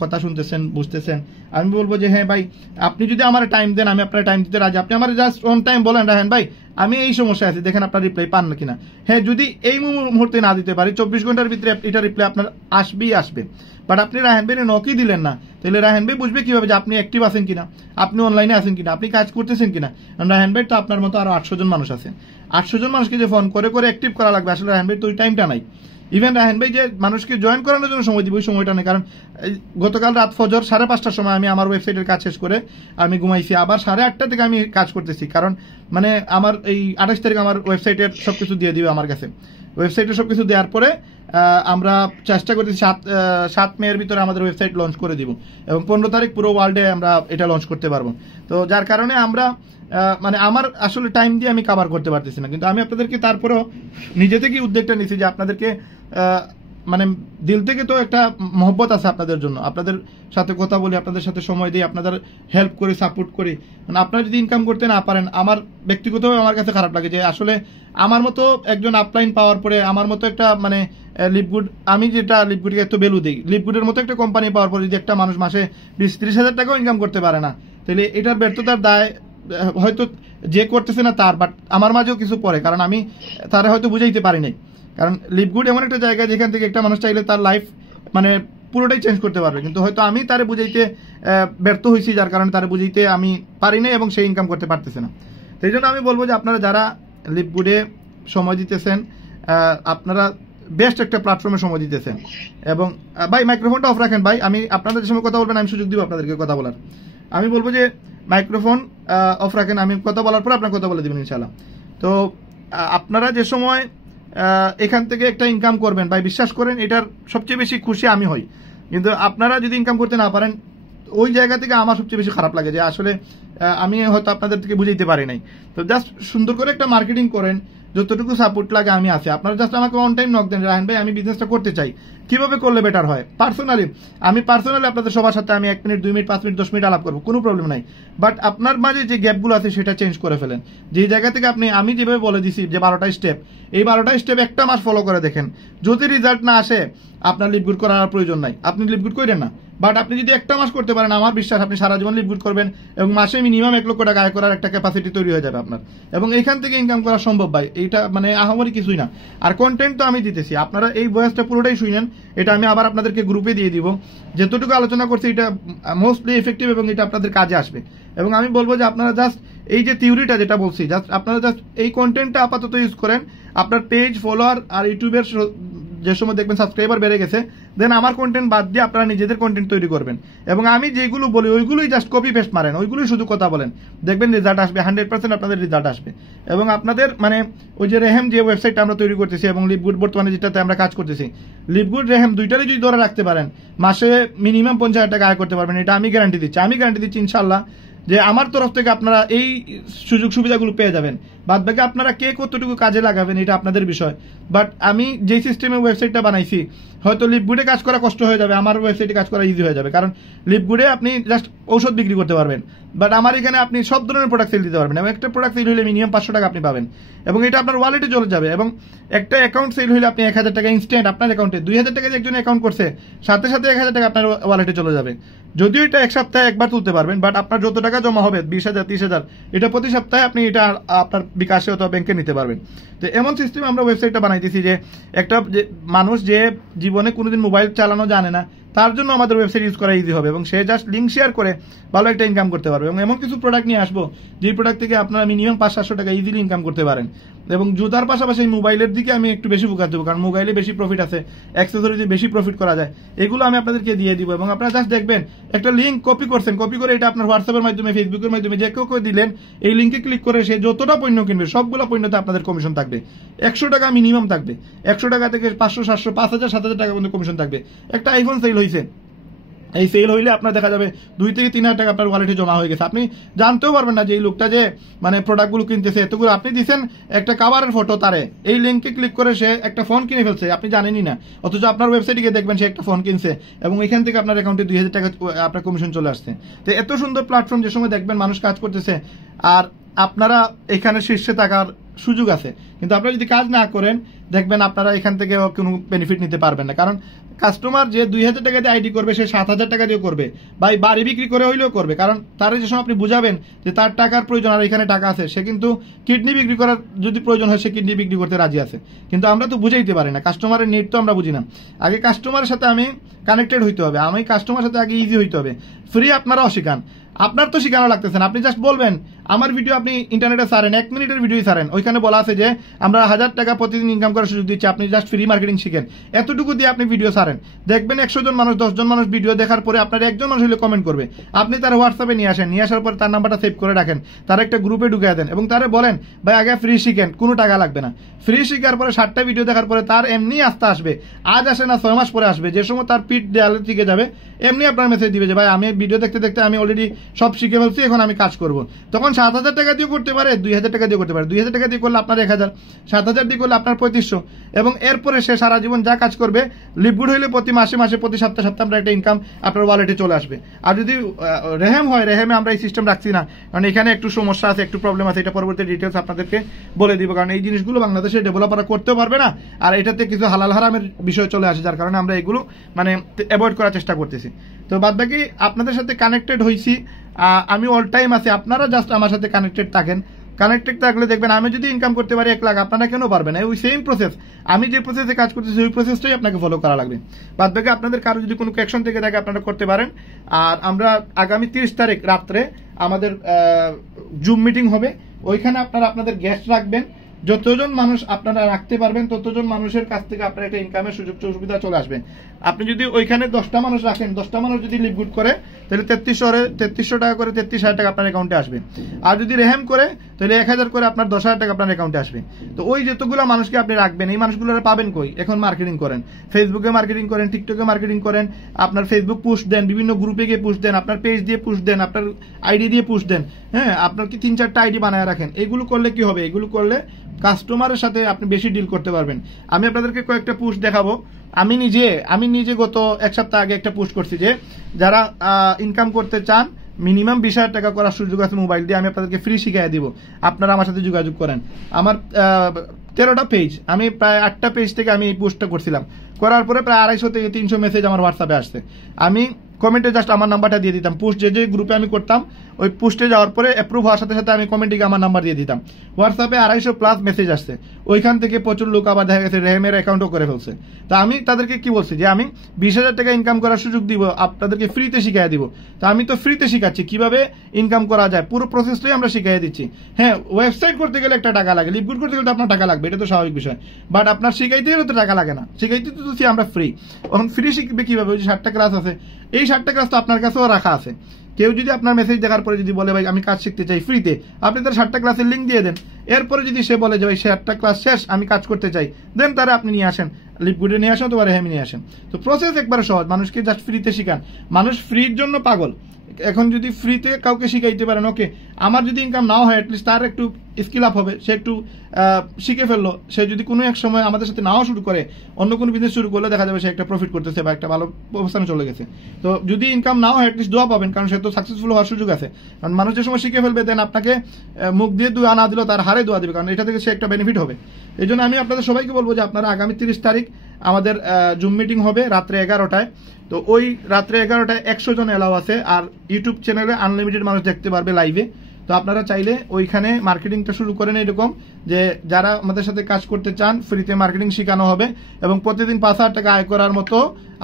কথা শুনতেছেন, বুঝতেছেন, আমি বলবো যে হ্যাঁ ভাই, আপনি যদি আমার টাইম দেন, আমি আপনার টাইম দিতে রাজি। আপনি আমার জাস্ট অন টাইম বলেন রায়হান ভাই আমি এই সমস্যা আছে, দেখেন আপনার রিপ্লাই পান না কিনা। হ্যাঁ, যদি এই মুহূর্তে না দিতে পারি, 24 ঘন্টার ভিতরে এটা রিপ্লাই আপনার আসবেই আসবে। বাট আপনি রায়হান ভাইয়ের নকই দিলেন না, তাহলে রায়হান ভাই বুঝবে কিভাবে যে আপনি অ্যাক্টিভ আছেন কিনা, আপনি অনলাইনে আছেন কিনা, আপনি কাজ করতেছেন কিনা? কারণ রায়হান ভাই তো আপনার মতো আরো 800 জন মানুষ আছে, 800 জন মানুষকে যে ফোন করে করে অ্যাক্টিভ করা লাগবে, আসলে রায়হান ভাই তো ওই টাইমটা নাই। ইভেন রায়হান ভাই যে মানুষকে জয়েন করানোর জন্য সময় দিব, ওই সময়টা নেই। কারণ গতকাল রাত ফজর 5:30টার সময় আমি আমার ওয়েবসাইটের কাজ শেষ করে আমি ঘুমাইছি, আবার 8:30 থেকে আমি কাজ করতেছি। কারণ মানে আমার এই 28 তারিখ আমার ওয়েবসাইটের সবকিছু দিয়ে দিবে আমার কাছে। ওয়েবসাইটে সবকিছু দেওয়ার পরে আমরা চেষ্টা করতেছি 7 মের ভিতরে আমাদের ওয়েবসাইট লঞ্চ করে দিব, এবং 15 তারিখ পুরো ওয়ার্ল্ডে আমরা এটা লঞ্চ করতে পারবো। তো যার কারণে আমরা মানে আমার আসলে টাইম দিয়ে আমি কভার করতে পারতেছি না, কিন্তু আমি আপনাদেরকে তারপরেও নিজে থেকেই উদ্যোগটা নিচ্ছি যে আপনাদেরকে মানে দিল থেকে তো একটা মহব্বত আছে আপনাদের জন্য, আপনাদের সাথে কথা বলি, আপনাদের সাথে সময় দিই, আপনাদের হেল্প করি, সাপোর্ট করি। মানে আপনারা যদি ইনকাম করতে না পারেন, আমার ব্যক্তিগতভাবে আমার কাছে খারাপ লাগে যে আসলে আমার মতো একজন আপলাইন পাওয়ার পরে, আমার মতো একটা মানে লিপগুড, আমি যেটা লিপগুডকে এত ভ্যালু দিই, লিপগুডের মতো একটা কোম্পানি পাওয়ার পরে যদি একটা মানুষ মাসে 20-30 হাজার টাকাও ইনকাম করতে পারে না, তাহলে এটার ব্যর্থতার দায় হয়তো যে করতেছে না তার, বাট আমার মাঝেও কিছু পড়ে, কারণ আমি তারা হয়তো বুঝাইতে পারি নাই। কারণ লিপগুড এমন একটা জায়গা যেখান থেকে একটা মানুষ চাইলে তার লাইফ মানে পুরোটাই চেঞ্জ করতে পারবে, কিন্তু হয়তো আমি তারে বুঝাইতে ব্যর্থ হয়েছি, যার কারণে তারে বুঝাইতে আমি পারি নাই এবং সে ইনকাম করতে পারতেছে না। তো এই জন্য আমি বলবো যে আপনারা যারা লিপগুডে সময় দিতেছেন, আপনারা বেস্ট একটা প্ল্যাটফর্মে সময় দিতেছেন। এবং ভাই মাইক্রোফোনটা অফ রাখেন ভাই, আমি আপনাদের সময় কথা বলবেন, আমি সুযোগ দিব আপনাদেরকে কথা বলার। আমি বলবো যে মাইক্রোফোন অফ রাখেন, আমি কথা বলার পর আপনার কথা বলে দেবেন ইনশাআল্লাহ। তো আপনারা যে সময় এখান থেকে একটা ইনকাম করবেন ভাই, বিশ্বাস করেন এটার সবচেয়ে বেশি খুশি আমি হই। কিন্তু আপনারা যদি ইনকাম করতে না পারেন, ওই জায়গা থেকে আমার সবচেয়ে বেশি খারাপ লাগে যে আসলে আমি হয়তো আপনাদের থেকে বুঝাইতে পারি নাই। তো জাস্ট সুন্দর করে একটা মার্কেটিং করেন, যতটুকু সাপোর্ট লাগে আমি আছি। আপনারা জাস্ট আমাকে অন টাইম নক দেন, রায়হান ভাই আমি বিজনেসটা করতে চাই, কিভাবে করলে বেটার হয়। পার্সোনালি আপনাদের সবার সাথে আমি 1 মিনিট, 2 মিনিট, 5 মিনিট, 10 মিনিট আলাপ করবো, কোনো প্রবলেম নাই। বাট আপনার মাঝে যে গ্যাপগুলো আছে সেটা চেঞ্জ করে ফেলেন। যে জায়গা থেকে আমি যেভাবে বলে দিছি যে 12টা স্টেপ, এই 12টা স্টেপ একটা মাস ফলো করে দেখেন, যদি রেজাল্ট না আসে আপনার লিপগুড করার প্রয়োজন নাই, আপনি লিপগুড করেন না। বাট আপনি যদি একটা মাস করতে পারেন, আমার বিশ্বাস আপনি সারা জীবন লিপগুড করবেন এবং মাসে মিনিমাম 1 লক্ষ টাকা আয় করার একটা ক্যাপাসিটি তৈরি হয়ে যাবে আপনার, এবং এইখান থেকে ইনকাম করা সম্ভব ভাই। এইটা মানে আহামরি কিছুই না। আর কন্টেন্ট তো আমি দিতেছি, আপনারা এই ভয়েসটা পুরোটাই শুনেন, এটা আমি আবার আপনাদেরকে গ্রুপে দিয়ে দিব। যেতটুকু আলোচনা করছি এটা মোস্টলি এফেক্টিভ এবং এটা আপনাদের কাজে আসবে। এবং আমি বলবো যে আপনারা জাস্ট এই যে থিওরিটা যেটা বলছি, জাস্ট আপনারা জাস্ট এই কন্টেন্টটা আপাতত ইউজ করেন। আপনার পেজ, ফলোয়ার আর ইউটিউবের যে সময় দেখবেন সাবস্ক্রাইবার বেড়ে গেছে, দেন আমার কন্টেন্ট বাদ দিয়ে আপনারা নিজেদের কন্টেন্ট তৈরি করবেন। এবং আমি যেগুলো বলি ওইগুলোই জাস্ট কপি পেস্ট মারেন, ওইগুলোই শুধু কথা বলেন, দেখবেন রেজাল্ট আসবে, 100% আপনাদের রেজাল্ট আসবে। এবং আপনাদের মানে ওই যে রেহেম যে ওয়েবসাইটটা আমরা তৈরি করতেছি এবং লিপগুড বর্তমানে যেটাতে আমরা কাজ করতেছি, লিপগুড রেহেম দুইটারই যদি ধরে রাখতে পারেন, মাসে মিনিমাম 50,000 টাকা আয় করতে পারবেন, এটা আমি গ্যারান্টি দিচ্ছি। আমি গ্যারান্টি দিচ্ছি ইনশাল্লাহ যে আমার তরফ থেকে আপনারা এই সুযোগ সুবিধাগুলো পেয়ে যাবেন। বাদ বাকি আপনারা কে কতটুকু কাজে লাগাবেন এটা আপনাদের বিষয়। বাট আমি যে সিস্টেমে ওয়েবসাইটটা বানাইছি, হয়তো লিপগুডে কাজ করা কষ্ট হয়ে যাবে, আমার ওয়েবসাইটে কাজ করা ইজি হয়ে যাবে। কারণ লিপগুডে আপনি জাস্ট ঔষধ বিক্রি করতে পারবেন, বাট আমার এখানে আপনি সব ধরনের প্রোডাক্ট সেল দিতে পারবেন। এবং একটা প্রোডাক্ট সেল হলে মিনিমাম 500 টাকা আপনি পাবেন, এবং এটা আপনার ওয়ালেটে চলে যাবে। এবং একটা অ্যাকাউন্ট সেল হলে আপনি 1000 টাকা ইনস্ট্যান্ট আপনার অ্যাকাউন্টে, 2000 টাকা যে একজন অ্যাকাউন্ট করছে সাথে সাথে 1000 টাকা আপনার ওয়ালেটে চলে যাবে। যদিও এটা 1 সপ্তাহে একবার তুলতে পারবেন, বাট আপনার যত টাকা জমা হবে 20,000, 30,000, এটা প্রতি সপ্তাহে আপনি এটা আপনার বিকাশে অথবা ব্যাংকে নিতে পারবেন। তো এমন সিস্টেম আমরা ওয়েবসাইটটা বানাইতেছি যে একটা যে মানুষ যে জীবনে কোনোদিন মোবাইল চালানো জানে না তার জন্য আমাদের ওয়েবসাইট ইউজ করা ইজি হবে এবং সে জাস্ট লিঙ্ক শেয়ার করে ভালো একটা ইনকাম করতে পারবে। এবং এমন কিছু প্রোডাক্ট নিয়ে আসবো যে প্রোডাক্ট থেকে আপনারা মিনিমাম 500-700 টাকা ইজিলি ইনকাম করতে পারেন। এবং জুতার পাশাপাশি মোবাইলের দিকে আমি একটু বেশি ফোকাস দেবো, কারণ মোবাইলে বেশি প্রফিট আছে, অ্যাক্সেসরিজে বেশি প্রফিট করা যায়, এগুলো আমি আপনাদেরকে দিয়ে দিব। এবং আপনারা জাস্ট দেখবেন একটা লিঙ্ক কপি করছেন, কপি করে এটা আপনার হোয়াটসঅ্যাপের মাধ্যমে ফেসবুকের মাধ্যমে যে কেউ দিলেন, এই লিঙ্কে ক্লিক করে সে যতটা পণ্য কিনবে সবগুলো পণ্যতে আপনাদের কমিশন থাকবে 100 টাকা মিনিমাম থাকবে। 100 টাকা থেকে 500-700 5,000 7,000 টাকা পর্যন্ত কমিশন থাকবে। একটা আইফোন সেল হয়েছে, এই সেল হইলে আপনার দেখা যাবে 2 থেকে 3 হাজার টাকা আপনার ওয়ালেটে জমা হয়ে গেছে। আপনি জানতেও পারবেন না যে এই লোকটা যে মানে প্রোডাক্টগুলো কিনতেছে এতগুলো। আপনি দিচ্ছেন একটা কাভারের ফটো তারে, এই লিঙ্কে ক্লিক করে সে একটা ফোন কিনে ফেলছে, আপনি জানেনই না, অথচ আপনার ওয়েবসাইটে গিয়ে দেখবেন সে একটা ফোন কিনছে এবং এখান থেকে আপনার অ্যাকাউন্টে 2,000 টাকা আপনার কমিশন চলে আসছে। তো এত সুন্দর প্ল্যাটফর্ম যে সময় দেখবেন মানুষ কাজ করতেছে আর আপনারা এখানে শীর্ষে থাকার সুযোগ আছে, কিন্তু আপনারা যদি কাজ না করেন দেখবেন আপনারা এখান থেকে কোনো বেনিফিট নিতে পারবেন না। কারণ কাস্টমার যে 2,000 টাকা দিয়ে আইডি করবে সে 7,000 টাকা দিয়ে করবে বা বাড়ি বিক্রি করে হইলেও করবে, কারণ তার যে সময় আপনি বুঝাবেন যে তার টাকার প্রয়োজন আর এখানে টাকা আছে, সে কিন্তু কিডনি বিক্রি করার যদি প্রয়োজন হয় সে কিডনি বিক্রি করতে রাজি আছে। কিন্তু আমরা তো বুঝাইতে পারি না, কাস্টমারের নিড তো আমরা বুঝি না। আগে কাস্টমারের সাথে আমি কানেক্টেড হইতে হবে, আমি কাস্টমারের সাথে আগে ইজি হইতে হবে। ফ্রি আপনারাও শিখান, আপনার তো শিখানো লাগতেছে না, আপনি জাস্ট বলবেন আমার ভিডিও আপনি ইন্টারনেটে ছাড়েন, 1 মিনিটের ভিডিওই ছাড়েন, ওইখানে বলা আছে যে আমরা 1,000 টাকা প্রতিদিন ইনকাম করার সুযোগ দিচ্ছি, আপনি জাস্ট ফ্রি মার্কেটিং শিখেন, এতটুকু দিয়ে আপনি ভিডিও ছাড়েন। দেখবেন 100 জন মানুষ 10 জন মানুষ ভিডিও দেখার পরে আপনার একজন মানুষ হলে কমেন্ট করবে, আপনি তার হোয়াটসঅ্যাপে নিয়ে আসেন, নিয়ে আসার পর তার নাম্বারটা সেভ করে রাখেন, তার একটা গ্রুপে ঢুকিয়ে দেন এবং তারে বলেন ভাই আগে ফ্রি শিখেন, কোনো টাকা লাগবে না। ফ্রি শিখার পরে 60টা ভিডিও দেখার পরে তার এমনি আস্থা আসবে, আজ আসে না 6 মাস পরে আসবে, যে সময় তার পিঠ দেয়ালের দিকে যাবে এমনি আপনার মেসেজ দিবে যে ভাই আমি ভিডিও দেখতে দেখতে আমি অলরেডি সব শিখে ফেলছি, এখন আমি কাজ করবো। তখন 7,000 টাকা দিয়ে করতে পারে, 2,000 টাকা দিয়ে করতে পারে। 2,000 টাকা দিয়ে করলে আপনার 1,000, 7,000 দিয়ে করলে আপনার 3,500। এবং এরপরে সে সারা জীবন যা কাজ করবে লিপগুড হইলে প্রতি মাসে মাসে প্রতি সপ্তাহে সপ্তাহে আপনার একটা ইনকাম আপনার ওয়ালেটে চলে আসবে। আর যদি রেহেম হয়, রেহেমে আমরা এই সিস্টেম রাখছি না, কারণ এখানে একটু সমস্যা আছে, একটু প্রবলেম আছে, এটা পরবর্তী ডিটেলস আপনাদেরকে বলে দিব, কারণ এই জিনিসগুলো বাংলাদেশে ডেভেলপাররা করতেও পারবে না, আর এটাতে কিছু হালাল হারামের বিষয় চলে আসে, যার কারণে আমরা এগুলো মানে অ্যাভয়েড করার চেষ্টা করতেছি। তো বাদ বাকি আপনাদের সাথে কানেক্টেড হয়েছি, আমি অল টাইম আছি, আপনারা জাস্ট আমার সাথে কানেক্টেড থাকেন। কানেক্টেড থাকলে দেখবেন আমি যদি ইনকাম করতে পারি 1 লাখ, আপনারা কেন পারবেন না? ওই সেম প্রসেস, আমি যে প্রসেসে কাজ করতেছি ওই প্রসেসটাই আপনাকে ফলো করা লাগবে। বাদ বাকি আপনাদের কারো যদি কোনো কোয়েকশন থেকে থাকে আপনারা করতে পারেন। আর আমরা আগামী 30 তারিখ রাত্রে আমাদের জুম মিটিং হবে, ওইখানে আপনারা আপনাদের গেস্ট রাখবেন, যতজন মানুষ আপনারা রাখতে পারবেন ততজন মানুষের কাছ থেকে আপনার একটা ইনকামের সুযোগ সুবিধা চলে আসবে। আপনি যদি ওইখানে 10টা মানুষ রাখেন, 10টা মানুষ যদি লিভগুড করে তাহলে 3300 টাকা করে 33,000 টাকা আপনার অ্যাকাউন্টে আসবে। আর যদি রেহেম করে তাহলে 1,000 করে আপনার 10,000 টাকা আপনার অ্যাকাউন্টে আসবে। তো ওই যতগুলো মানুষকে আপনি রাখবেন এই মানুষগুলো পাবেন কই? এখন মার্কেটিং করেন, ফেসবুকে মার্কেটিং করেন, টিকটকে মার্কেটিং করেন, আপনার ফেসবুক পুশ দেন, বিভিন্ন গ্রুপে গিয়ে পুশ দেন, আপনার পেজ দিয়ে পুশ দেন, আপনার আইডি দিয়ে পুশ দেন, হ্যাঁ আপনার কি 3-4টা আইডি বানায় রাখেন। এগুলো করলে কি হবে? এগুলো করলে কাস্টমারের সাথে আপনি বেশি ডিল করতে পারবেন। আমি আপনাদেরকে কয়েকটা পুশ দেখাবো। আমি নিজে গত 1 সপ্তাহ আগে একটা পুশ করছি যে যারা ইনকাম করতে চান মিনিমাম 20,000 টাকা করার সুযোগ আছে মোবাইল দিয়ে, আমি আপনাদেরকে ফ্রি শিখিয়ে দিব। আপনারা আমার সাথে যোগাযোগ করেন। আমার 13টা পেজ, আমি প্রায় 8টা পেজ থেকে আমি এই পোস্টটা করছিলাম, করার পরে প্রায় 250 থেকে 300 মেসেজ আমার হোয়াটসঅ্যাপে আসছে। আমি কমেন্টে জাস্ট আমার নাম্বারটা দিয়ে দিতাম, পোস্ট যে গ্রুপে আমি করতাম ওই পোস্টে যাওয়ার পরে অ্যাপ্রুভ হওয়ার সাথে সাথে আমি কমেন্টে আমার নাম্বার দিয়ে দিতাম। হোয়াটসঅ্যাপে 250+ মেসেজ আসছে, ওইখান থেকে প্রচুর লোক আবার দেখা গেছে রেহেমের অ্যাকাউন্টও করে ফেলছে। তো আমি তাদেরকে কি বলছি যে আমি 20,000 টাকা ইনকাম করার সুযোগ দিব, আপনাদেরকে ফ্রিতে শিখিয়ে দিব। তো আমি তো ফ্রিতে শিখাচ্ছি কিভাবে ইনকাম করা যায়, পুরো প্রসেসটাই আমরা শিখিয়ে দিচ্ছি। হ্যাঁ, ওয়েবসাইট করতে গেলে একটা টাকা লাগে, লিভগুড করতে গেলে তো আপনার টাকা লাগবে, এটা তো স্বাভাবিক বিষয়, বাট আপনার শিখাইতে গেলে তো টাকা লাগে না, শিখাইতে তো আমরা ফ্রি। এখন ফ্রি শিখবে কিভাবে? ওই যে 60টা ক্লাস আছে, এই 60টা ক্লাস তো আপনার কাছেও রাখা আছে। কেউ যদি আপনার মেসেজ দেখার পরে যদি বলে ভাই আমি কাজ শিখতে চাই ফ্রিতে, আপনি তার 60টা ক্লাসের লিঙ্ক দিয়ে দেন। এরপরে যদি সে বলে যে ভাই 60টা ক্লাস শেষ আমি কাজ করতে চাই, দেন তারা আপনি নিয়ে আসেন, লিভগুডে নিয়ে আসেন অথবা রেহেমে নিয়ে আসেন। তো প্রসেস একবারে সহজ, মানুষকে জাস্ট ফ্রিতে শিখান। মানুষ ফ্রির জন্য পাগল। এখন যদি ফ্রিতে কাউকে শিখাইতে পারেন, ওকে আমার যদি ইনকাম নাও হয় অ্যাটলিস্ট তার একটু স্কিল আপ হবে, সে একটু শিখে ফেললো। সে যদি কোনো এক সময় আমাদের সাথে নাও শুরু করে, অন্য কোনো বিজনেস শুরু করলে দেখা যাবে সে একটা প্রফিট করতেছে বা একটা ভালো অবস্থানে চলে গেছে। তো যদি ইনকাম নাও হয় অ্যাটলিস্ট দোয়া পাবেন, কারণ সে তো সাকসেসফুল হওয়ার সুযোগ আছে। কারণ মানুষ যে সময় শিখে ফেলবে দেন আপনাকে মুখ দিয়ে দোয়া না দিলেও তার হারে দোয়া দেবে, কারণ এটা থেকে সে একটা বেনিফিট হবে। এই জন্য আমি আপনাদের সবাইকে বলবো যে আপনারা আগামী 30 তারিখ আমাদের জুম মিটিং হবে রাত্রে 11টায়। তো ওই রাত্রে 11টায় 100 জন এলাও আছে, আর ইউটিউব চ্যানেলে আনলিমিটেড মানুষ দেখতে পারবে লাইভে। তো আপনারা চাইলে ওইখানে মার্কেটিংটা শুরু করেন এরকম যে যারা আমাদের সাথে কাজ করতে চান ফ্রিতে মার্কেটিং শেখানো হবে এবং প্রতিদিন 5,000 টাকা আয় করার মতো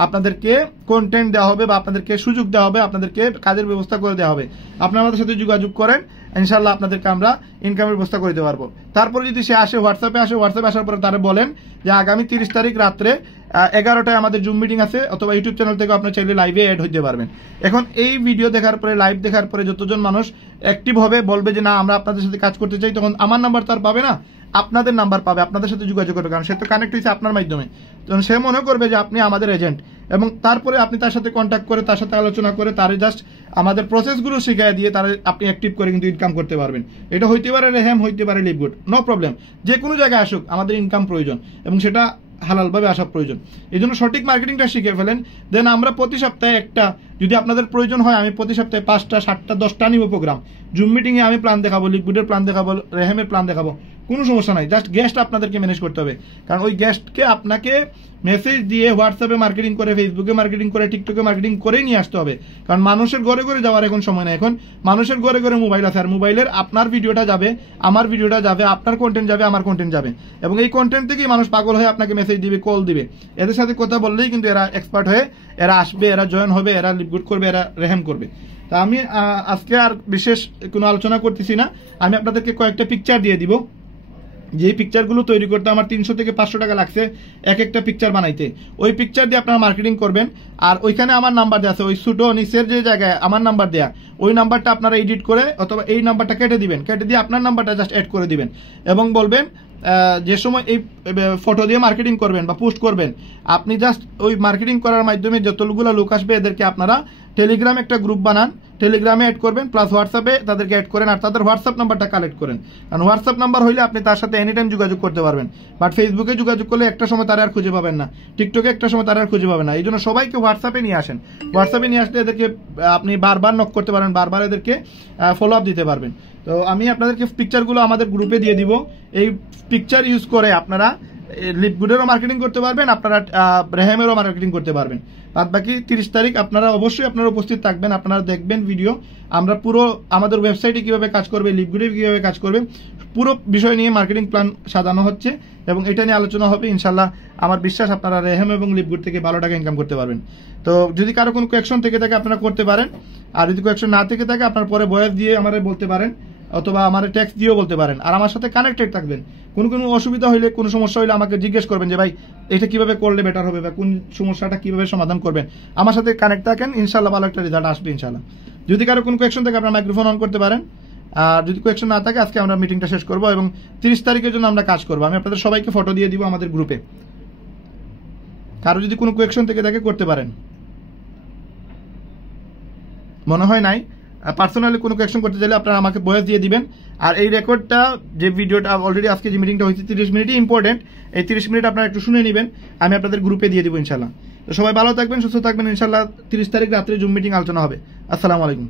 আপনাদেরকে কন্টেন্ট দেওয়া হবে বা আপনাদেরকে সুযোগ দেওয়া হবে, আপনাদেরকে কাজের ব্যবস্থা করে দেওয়া হবে। আপনারা আমাদের সাথে যোগাযোগ করেন, ইনশাল্লাহ আপনাদেরকে আমরা ইনকামের ব্যবস্থা করে দিতে পারবো। তারপরে যদি সে আসে হোয়াটসঅ্যাপে আসার পরে তারা বলেন যে আগামী 30 তারিখ রাত্রে 11টায় আমাদের জুম মিটিং আছে, অথবা ইউটিউব চ্যানেল থেকে আপনার চাইলে লাইভে অ্যাড হইতে পারবেন। এখন এই ভিডিও দেখার পরে, লাইভ দেখার পরে যতজন মানুষ অ্যাক্টিভ হবে, বলবে যে না আমরা আপনাদের সাথে কাজ করতে চাই, তখন আমার নাম্বার তো আর পাবে না, আপনাদের নাম্বার পাবে, আপনাদের সাথে যোগাযোগ করবে, কারণ সে তো কানেক্ট হয়েছে আপনার মাধ্যমে। তখন সে মনে করবে যে আপনি আমাদের এজেন্ট, এবং তারপরে আপনি তার সাথে কন্ট্যাক্ট করে, তার সাথে আলোচনা করে, তার জাস্ট আমাদের প্রসেসগুলো শিখিয়ে দিয়ে তার আপনি অ্যাক্টিভ করে কিন্তু ইনকাম করতে পারবেন। এটা হইতে পারে রেহেম, হইতে পারে লিভগুড, নো প্রবলেম। যে কোনো জায়গায় আসুক, আমাদের ইনকাম প্রয়োজন এবং সেটা হালালভাবে আসা প্রয়োজন। এই জন্য সঠিক মার্কেটিংটা শিখে ফেলেন, দেন আমরা প্রতি সপ্তাহে একটা, যদি আপনাদের প্রয়োজন হয় আমি প্রতি সপ্তাহে 5টা 7টা 10টা নিব প্রোগ্রাম। জুম মিটিংয়ে আমি প্ল্যান দেখাবো, লিকুইডের প্ল্যান দেখাবো, রেহেমের প্ল্যান দেখাবো, কোনো সমস্যা নাই। জাস্ট গেস্ট আপনাদেরকে ম্যানেজ করতে হবে, কারণ ওই গেস্টকে আপনাকে মেসেজ দিয়ে হোয়াটসঅ্যাপে মার্কেটিং করে, ফেসবুকে মার্কেটিং করে, টিকটকে মার্কেটিং করেই নিয়ে আসতে হবে। কারণ মানুষের ঘরে ঘরে যাওয়ার এখন সময় না, এখন মানুষের ঘরে ঘরে মোবাইল আছে, আর মোবাইলের আপনার ভিডিওটা যাবে, আমার ভিডিওটা যাবে, আপনার কন্টেন্ট যাবে, আমার কন্টেন্ট যাবে, এবং এই কন্টেন্ট থেকেই মানুষ পাগল হয়ে আপনাকে মেসেজ দিবে, কল দিবে। এদের সাথে কথা বললেই কিন্তু এরা এক্সপার্ট হয়ে এরা আসবে, এরা জয়েন হবে, এরা লিভগুড করবে, এরা রেহেম করবে। তা আমি আজকে আর বিশেষ কোনো আলোচনা করতেছি না, আমি আপনাদেরকে কয়েকটা পিকচার দিয়ে দিব। যে পিকচারগুলো তৈরি করতে আমার 300 থেকে 500 টাকা লাগছে এক একটা পিকচার বানাইতে। ওই পিকচার দিয়ে আপনারা মার্কেটিং করবেন, আর ওইখানে আমার নাম্বার দেওয়া আছে, ওই ছোটো নিচের যে জায়গায় আমার নাম্বার দেয়া, ওই নাম্বারটা আপনারা এডিট করে, অথবা এই নাম্বারটা কেটে দিবেন, কেটে দিয়ে আপনার নাম্বারটা জাস্ট অ্যাড করে দিবেন, এবং বলবেন যে সময় এই ফটো দিয়ে মার্কেটিং করবেন বা পোস্ট করবেন, আপনি জাস্ট ওই মার্কেটিং করার মাধ্যমে যতগুলো লোক আসবে এদেরকে আপনারা টেলিগ্রামে একটা গ্রুপ বানান, টেলিগ্রামে অ্যাড করবেন, প্লাস হোয়াটসঅ্যাপে তাদেরকে অ্যাড করেন, আর তাদের হোয়াটসঅ্যাপ নাম্বারটা কালেক্ট করেন। কারণ হোয়াটসঅ্যাপ নাম্বার হইলে আপনি তার সাথে এনি টাইম যোগাযোগ করতে পারবেন, বাট ফেসবুকে যোগাযোগ করলে একটা সময় তারা আর খুঁজে পাবেন না, টিকটকে একটা সময় তারা আর খুঁজে পাবেন না। এই জন্য সবাইকে হোয়াটসঅ্যাপে নিয়ে আসেন। হোয়াটসঅ্যাপে নিয়ে আসলে এদেরকে আপনি বারবার নক করতে পারেন, বারবার এদেরকে ফলো আপ দিতে পারবেন। তো আমি আপনাদেরকে পিকচারগুলো আমাদের গ্রুপে দিয়ে দিব। এই পিকচার ইউজ করে আপনারা লিভগুডেরও মার্কেটিং করতে পারবেন, আপনারা রেহেমেরও মার্কেটিং করতে পারবেন। বাদ বাকি 30 তারিখ আপনারা অবশ্যই আপনারা উপস্থিত থাকবেন, আপনারা দেখবেন ভিডিও। আমরা পুরো আমাদের ওয়েবসাইটে কিভাবে কাজ করবে, লিভগুডে কিভাবে কাজ করবে, পুরো বিষয় নিয়ে মার্কেটিং প্ল্যান সাজানো হচ্ছে, এবং এটা নিয়ে আলোচনা হবে। ইনশাল্লাহ আমার বিশ্বাস আপনারা রেহেম এবং লিভগুড থেকে ভালো টাকা ইনকাম করতে পারবেন। তো যদি কারো কোনো কোয়েকশন থেকে থাকে আপনারা করতে পারেন, আর যদি কোয়েকশন না থেকে থাকে আপনার পরে ভয়েস দিয়ে আমাদের বলতে পারেন, অথবা আমার টেক্সট দিয়েও বলতে পারেন, আর আমার সাথে কানেক্টেড থাকবেন। কোনো অসুবিধা হইলে, কোনো সমস্যা হইলে আমাকে জিজ্ঞেস করবেন যে ভাই এটা কিভাবে করলে বেটার হবে, বা কোন সমস্যাটা কিভাবে সমাধান করবেন। আমার সাথে কানেক্ট থাকেন, ইনশাল্লাহ ভালো একটা রেজাল্ট আসবে ইনশাল্লাহ। যদি কারো কোনো কোয়েকশন থাকে আপনারা মাইক্রোফোন অন করতে পারেন, আর যদি কোয়েকশন না থাকে আজকে আমরা মিটিংটা শেষ করবো, এবং 30 তারিখের জন্য আমরা কাজ করবো। আমি আপনাদের সবাইকে ফটো দিয়ে দিব আমাদের গ্রুপে। কারো যদি কোনো কোয়েকশন থেকে থাকে করতে পারেন। মনে হয় নাই, পার্সোনালি কোনো কোয়েকশন করতে চাইলে আপনারা আমাকে ভয়েস দিয়ে দিবেন। আর এই রেকর্ডটা, যে ভিডিওটা অলরেডি আজকে যে মিটিংটা হয়েছে 30 মিনিটই ইম্পর্টেন্ট, এই 30 মিনিট আপনারা একটু শুনে নেবেন, আমি আপনাদের গ্রুপে দিয়ে দিব ইনশাল্লাহ। তো সবাই ভালো থাকবেন, সুস্থ থাকবেন, ইনশাল্লাহ 30 তারিখ রাত্রে জুম মিটিং আলোচনা হবে। আসসালামু আলাইকুম।